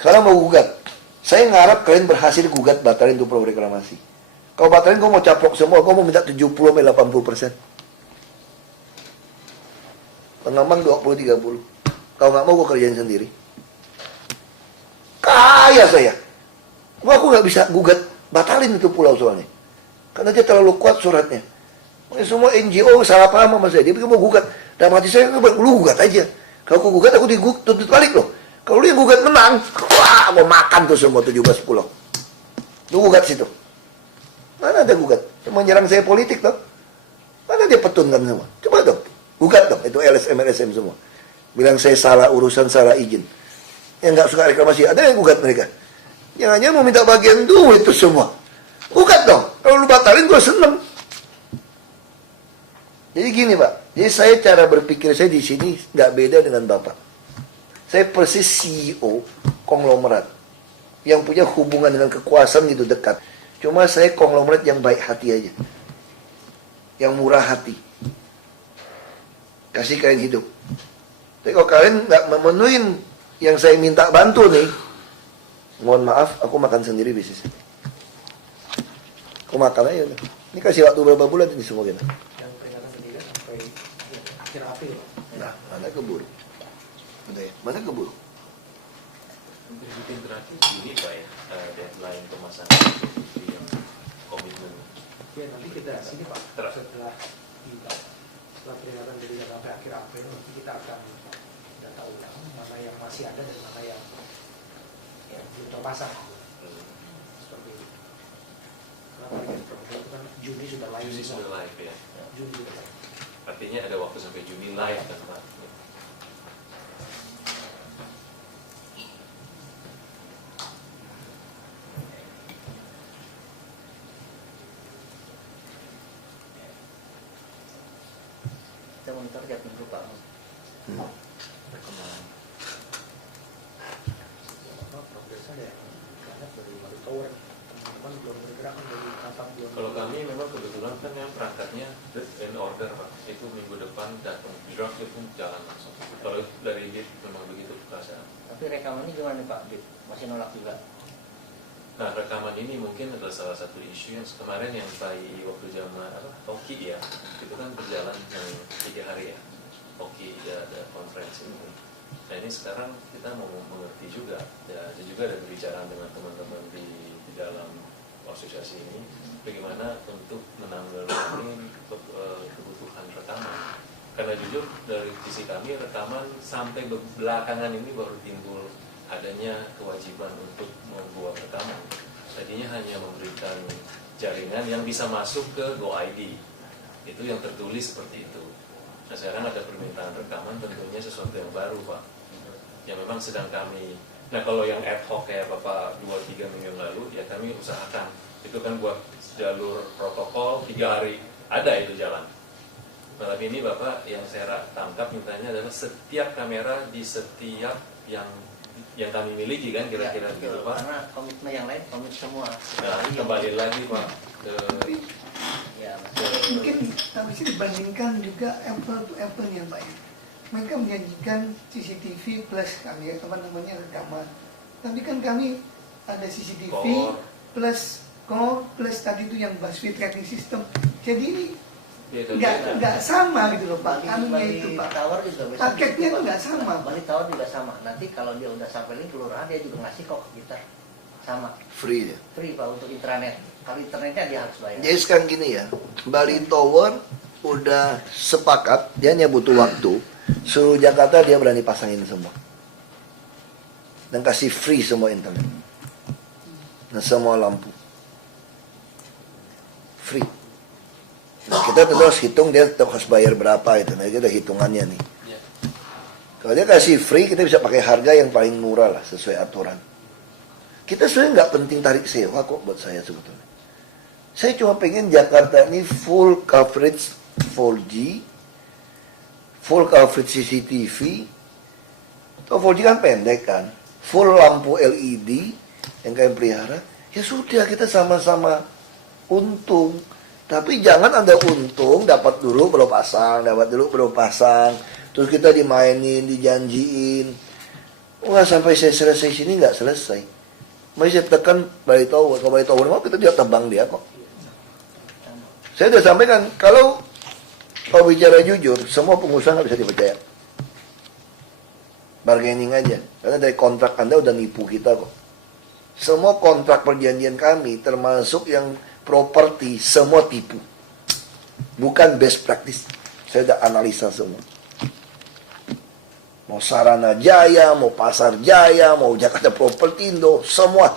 Kalau mau gugat, saya ngarap kalian berhasil gugat batalin itu pulau reklamasi. Kalau batalin, kau mau caplok semua, kau mau minta 70-80%. Pengembang 20-30. Kalau nggak mau, gue kerjain sendiri. Kaya saya. Aku nggak bisa gugat, batalin itu pulau soalnya. Karena dia terlalu kuat suratnya. Semua NGO salah paham sama saya. Dia pikir mau gugat. Dalam hati saya, lu gugat aja. Kalau aku gugat, aku dituntut balik loh. Kalau lu yang gugat menang, wah, mau makan tuh semua 17 pulau. Lu gugat situ. Mana ada gugat? Cuma nyerang saya politik toh. Mana dia petunkan semua? Coba dong. Gugat dong. Itu LSM semua. Bilang saya salah urusan, salah izin. Yang nggak suka reklamasi, ada yang gugat mereka. Jangan-jangan mau minta bagian duit itu semua. Gugat dong. Kalau lu batalin, gue seneng. Jadi gini Pak. Jadi saya cara berpikir saya di sini nggak beda dengan Bapak. Saya persis CEO konglomerat yang punya hubungan dengan kekuasaan gitu dekat. Cuma saya konglomerat yang baik hati aja. Yang murah hati. Kasih kalian hidup. Tapi kalau kalian nggak memenuhi yang saya minta bantu nih, mohon maaf, aku makan sendiri bisnisnya. Aku makan aja. Ini kasih waktu berapa bulan ini semua kita. Yang peringatan ketiga sampai akhir April. Nah, mana keburu? Udah ya, mana keburu? Untuk meeting terakhir Juni Pak ya, deadline pemasangan yang komitmen. Ya nanti kita sini Pak, Terus. setelah peringatan ketiga sampai akhir April nanti kita akan data ulang mana yang masih ada dan mana yang belum terpasang. Seperti itu. Karena target program itu kan Juni sudah live. Juni sudah live ya. Juni sudah live. Artinya ada waktu sampai Juni live kan Pak. Kita monitor tiap minggu Pak. Progresnya ya banyak dari Bali Tower, teman-teman belum bergerak dari Tapak belum. Kalau kami memang kebetulan kan yang perangkatnya in order Pak. Itu minggu depan datang draft itu jalan langsung. Kalau dari DIP memang begitu perasaan. Tapi rekaman ini gimana nih Pak? Masih nolak juga? Nah rekaman ini mungkin adalah salah satu isu yang kemarin yang waktu zaman Oki ya, itu kan berjalan yang 3 hari ya. Oki ada konferensi itu. Nah ini sekarang kita mau mengerti juga, ya juga ada pembicaraan dengan teman-teman di dalam asosiasi ini, bagaimana untuk menanggulangi kebutuhan rekaman. Karena jujur dari sisi kami rekaman sampai belakangan ini baru timbul adanya kewajiban untuk membuat rekaman. Tadinya hanya memberikan jaringan yang bisa masuk ke GoID. Itu yang tertulis seperti itu. Nah sekarang ada permintaan rekaman, tentunya sesuatu yang baru Pak. Yang memang sedang kami. Nah kalau yang ad hoc kayak Bapak 2-3 minggu yang lalu, ya kami usahakan. Itu kan buat jalur protokol 3 hari, ada itu jalan. Nah, tapi ini Bapak yang saya tangkap mintanya adalah setiap kamera di setiap yang kami miliki kan kira-kira Ya, gitu Pak. Karena komitmen yang lain komit semua. Nah, kembali lagi Pak ke Ya, Mungkin tapi sih dibandingkan juga apple to apple ya Pak ya. Mereka menyajikan CCTV plus kami rekaman. Tapi kan kami ada CCTV Core. plus core plus tadi itu yang BuzzFeed tracking system. Jadi ini beda-beda. nggak sama gitu loh Pak. Bali Anunya itu Pak. Tower juga bisa Paketnya gitu, itu Pak. nggak sama. Bali Tower juga sama. Nanti kalau dia udah sampai link kelurahan dia juga ngasih kok ke kita. Sama. Free ya. Free Pak untuk internet. Kalau internetnya dia harus bayar. Jadi sekarang gini ya, Bali Tower udah sepakat, dia hanya butuh waktu. Seluruh Jakarta dia berani pasangin semua. Dan kasih free semua internet. Dan semua lampu. Free. Nah, kita tentu harus hitung dia tetap harus bayar berapa itu. Nah, itu ada hitungannya nih. Kalau dia kasih free, kita bisa pakai harga yang paling murah lah, sesuai aturan. Kita sebenarnya nggak penting tarik sewa kok buat saya sebetulnya. Saya cuma pengen Jakarta ini full coverage 4G, full coverage CCTV. Kalau 4G kan pendek kan, full lampu LED yang kalian pelihara. Ya sudah kita sama-sama untung. Tapi jangan ada untung, dapat dulu baru pasang, terus kita dimainin, dijanjiin. Wah, sampai saya selesai sini nggak selesai. Masih saya tekan Bali Tower, kalau Bali Tower mau kita tidak tebang dia kok. Saya sudah sampaikan, kalau bicara jujur, semua pengusaha nggak bisa dipercaya. Bargaining aja, karena dari kontrak Anda udah nipu kita kok. Semua kontrak perjanjian kami, termasuk yang properti, semua tipu. Bukan best practice. Saya udah analisa semua. Mau Sarana Jaya, mau Pasar Jaya, mau Jakarta Propertindo, semua.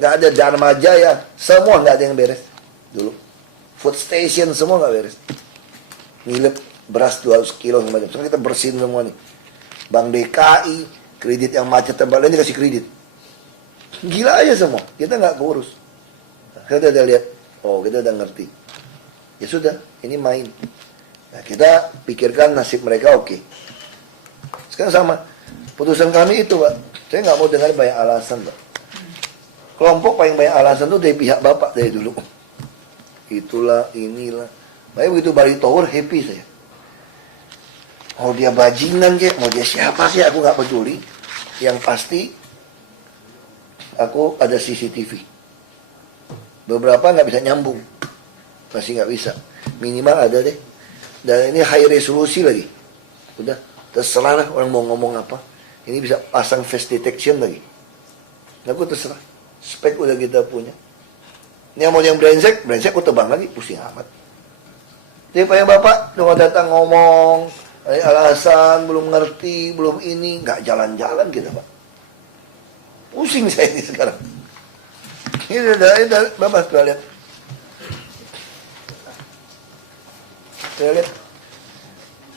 Nggak ada Dharma Jaya, semua nggak ada yang beres. Dulu. Food station semua nggak beres. Nilep beras 200 kilo semacam. Sekarang kita bersihin semua nih. Bank DKI, kredit yang macet tebal ini kasih kredit. Gila aja semua. Kita nggak keurus. Kita udah lihat, oh kita udah ngerti. Ya sudah, ini main. Nah, kita pikirkan nasib mereka oke. Sekarang sama. Putusan kami itu, Pak. Saya nggak mau dengar banyak alasan, Pak. Kelompok paling banyak alasan itu dari pihak Bapak dari dulu. Itulah, inilah. Makanya begitu Bali Tower happy saya. Mau dia bajingan kek, mau dia siapa sih, aku nggak peduli. Yang pasti, aku ada CCTV. Beberapa nggak bisa nyambung, masih nggak bisa. Minimal ada deh. Dan ini high resolusi lagi. Udah, terserah lah orang mau ngomong apa. Ini bisa pasang face detection lagi. Aku terserah. Spek udah kita punya. Ini yang mau yang brengsek aku tebang lagi, pusing amat. Jadi Pak yang Bapak cuma datang ngomong, alasan, belum ngerti, belum ini, nggak jalan-jalan kita Pak. Pusing saya ini sekarang. Ini udah Bapak sudah lihat. Saya lihat.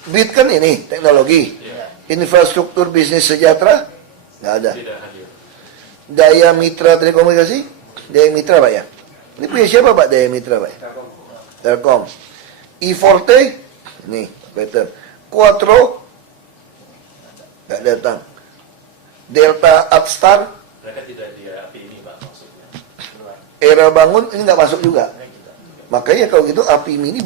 BIT kan ini, teknologi. Infrastruktur bisnis sejahtera, nggak ada. Tidak hadir. Daya Mitra Telekomunikasi, Daya Mitra Pak ya. Ini punya siapa Pak Daya Mitra Pak? Telkom. E-Forte, nih, better. Quattro, nggak datang. Delta Upstar, Mereka tidak di API ini Pak maksudnya. Era Bangun, ini nggak masuk juga. Makanya kalau gitu API Mini,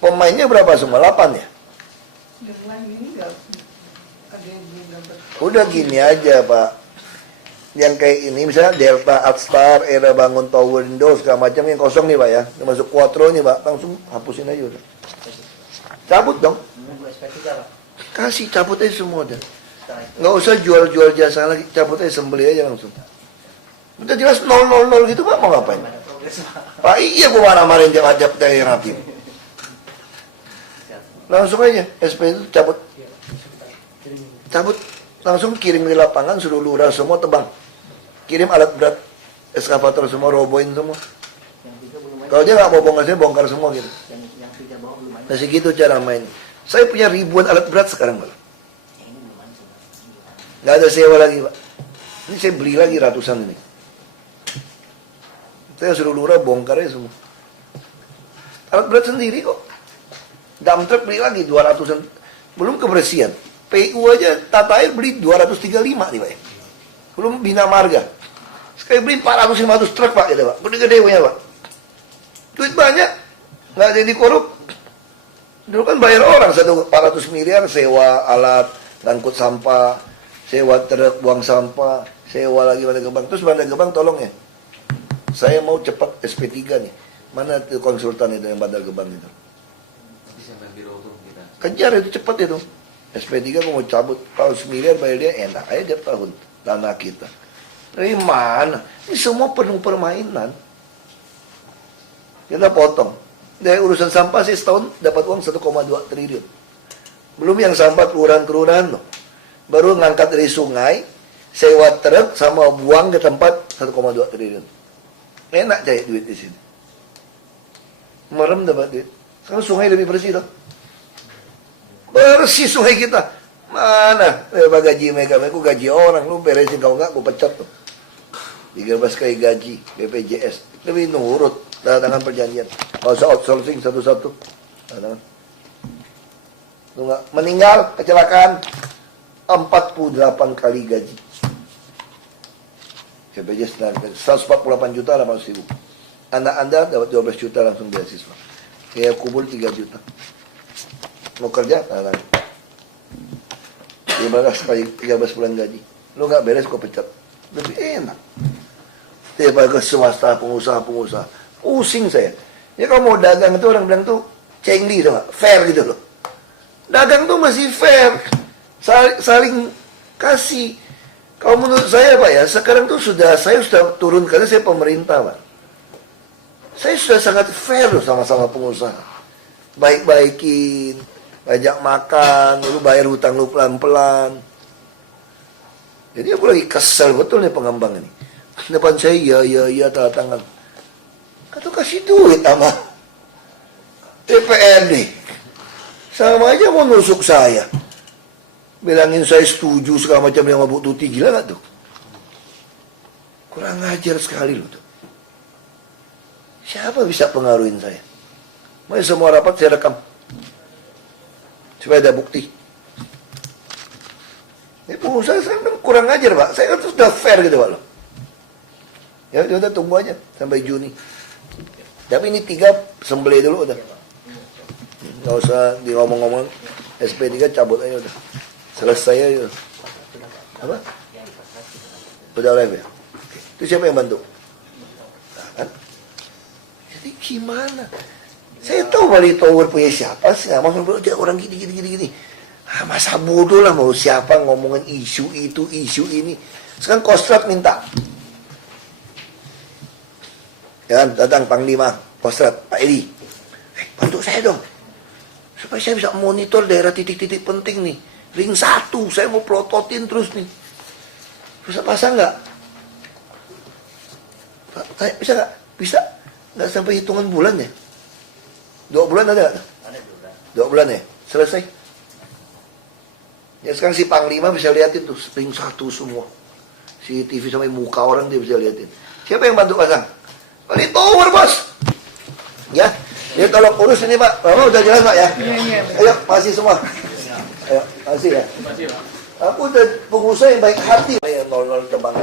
pemainnya berapa semua? 8 ya? Yang lain ini nggak ada yang belum dapat. Udah gini aja Pak. Yang kayak ini misalnya Delta Upstar, Era Bangun Tower Indo, segala macam yang kosong nih Pak ya. Yang masuk Quattro nih Pak, langsung hapusin aja udah. Cabut dong. Nunggu SP3 Pak. Kasih cabut aja semua dah. Setelah itu. Nggak usah jual-jual jasa lagi, cabut aja, sembeli aja langsung. Udah jelas 000 gitu Pak, mau ngapain? Ada progres Pak. Pak iya gua marah-marahin dia ajak dari Rapim. Langsung aja, SP itu cabut. Cabut, langsung kirim di lapangan, suruh lurah semua tebang. Kirim alat berat, eskavator semua, roboin semua. Yang 3 belum main. Kalau dia nggak mau bongkar, saya bongkar semua gitu. Yang 3 bawah belum main. Masih gitu cara main. Saya punya ribuan alat berat sekarang Pak. Yang ini belum main semua. Nggak ada sewa lagi Pak. Ini saya beli lagi ratusan ini. Saya suruh lurah bongkar aja semua. Alat berat sendiri kok. Dump truck beli lagi 200-an. Belum kebersihan. PU aja Tata Air beli 235 nih Pak. Belum Bina Marga. Sekali beli 400-500 truk Pak gitu Pak. Gede-gede punya Pak. Duit banyak. Nggak ada yang dikorup. Dulu kan bayar orang 400 miliar sewa alat ngangkut sampah, sewa truk buang sampah, sewa lagi Bandar Gebang. Terus Bandar Gebang tolong ya. Saya mau cepat SP3 nih. Mana itu konsultan itu yang Bandar Gebang itu? Kejar itu cepat itu. SP3 aku mau cabut. Kalau 1 miliar bayar dia enak aja tiap tahun. Dana kita. Dari mana? Ini semua penuh permainan. Kita potong. Dari urusan sampah sih setahun dapat uang 1,2 triliun. Belum yang sampah kelurahan-kelurahan loh. Baru ngangkat dari sungai, sewa truk sama buang ke tempat 1,2 triliun. Enak cari duit di sini. Merem dapat duit. Sekarang sungai lebih bersih loh. Bersih sungai kita. Mana? Gaji mereka, aku gaji orang, lu beresin kalau enggak, aku pecat tuh. 13 kali gaji BPJS. Lebih nurut, tangan perjanjian. Kalau usah outsourcing satu-satu. Lu enggak meninggal kecelakaan 48 kali gaji. BPJS 148 juta 800 ribu. Anak Anda dapat 12 juta langsung beasiswa. Saya kubur 3 juta. Mau kerja? Nah, 13 bulan gaji. Lo nggak beres, kok pecat. Lebih enak. Daripada ke swasta, pengusaha-pengusaha. Pusing saya. Ya kalau mau dagang itu orang bilang tuh cengli, fair gitu loh. Dagang tuh masih fair. Saling kasih. Kalau menurut saya Pak ya, sekarang tuh saya sudah turun karena saya pemerintah Pak. Saya sudah sangat fair loh sama-sama pengusaha. Baik-baikin, ajak makan, lu bayar hutang lu pelan-pelan. Jadi aku lagi kesel betul nih pengembang ini. Depan saya, ya, tanda tangan. Kata kasih duit sama DPRD. Sama aja mau nusuk saya. Bilangin saya setuju segala macam yang Bu Tuti, gila gak tuh? Kurang ajar sekali loh tuh. Siapa bisa pengaruhin saya? Mau semua rapat saya rekam. Supaya ada bukti. Ini pengusaha saya kurang ajar Pak. Saya kan sudah fair gitu Pak loh. Ya udah tunggu aja sampai Juni. Tapi ini 3 sembelih dulu udah. Gak usah di ngomong-ngomong. SP3 cabut aja udah. Selesai aja. Apa? Udah live ya? Oke. Itu siapa yang bantu? Nah, kan? Jadi gimana? Saya tahu Bali Tower punya siapa sih? Maksudnya dia orang gini. Masa bodoh lah mau siapa ngomongin isu itu, isu ini. Sekarang Kostrad minta. Ya kan, datang Panglima Kostrad, Pak Edi. Bantu saya dong. Supaya saya bisa monitor daerah titik-titik penting nih. Ring 1, saya mau prototin terus nih. Bisa pasang nggak? Pak, bisa nggak? Bisa. Nggak sampai hitungan bulan ya? 2 bulan ada nggak? Ada 2 bulan ya? Selesai. Ya sekarang si Panglima bisa liatin tuh, ring 1 semua. CCTV sampai muka orang dia bisa liatin. Siapa yang bantu pasang? Bali Tower, Bos. Ya, dia tolong urus ini Pak. Bapak udah jelas Pak ya? Iya. Ayo, makasih semua. Ayo, makasih ya. Aku udah pengusaha yang baik hati. Yang 00 terbang.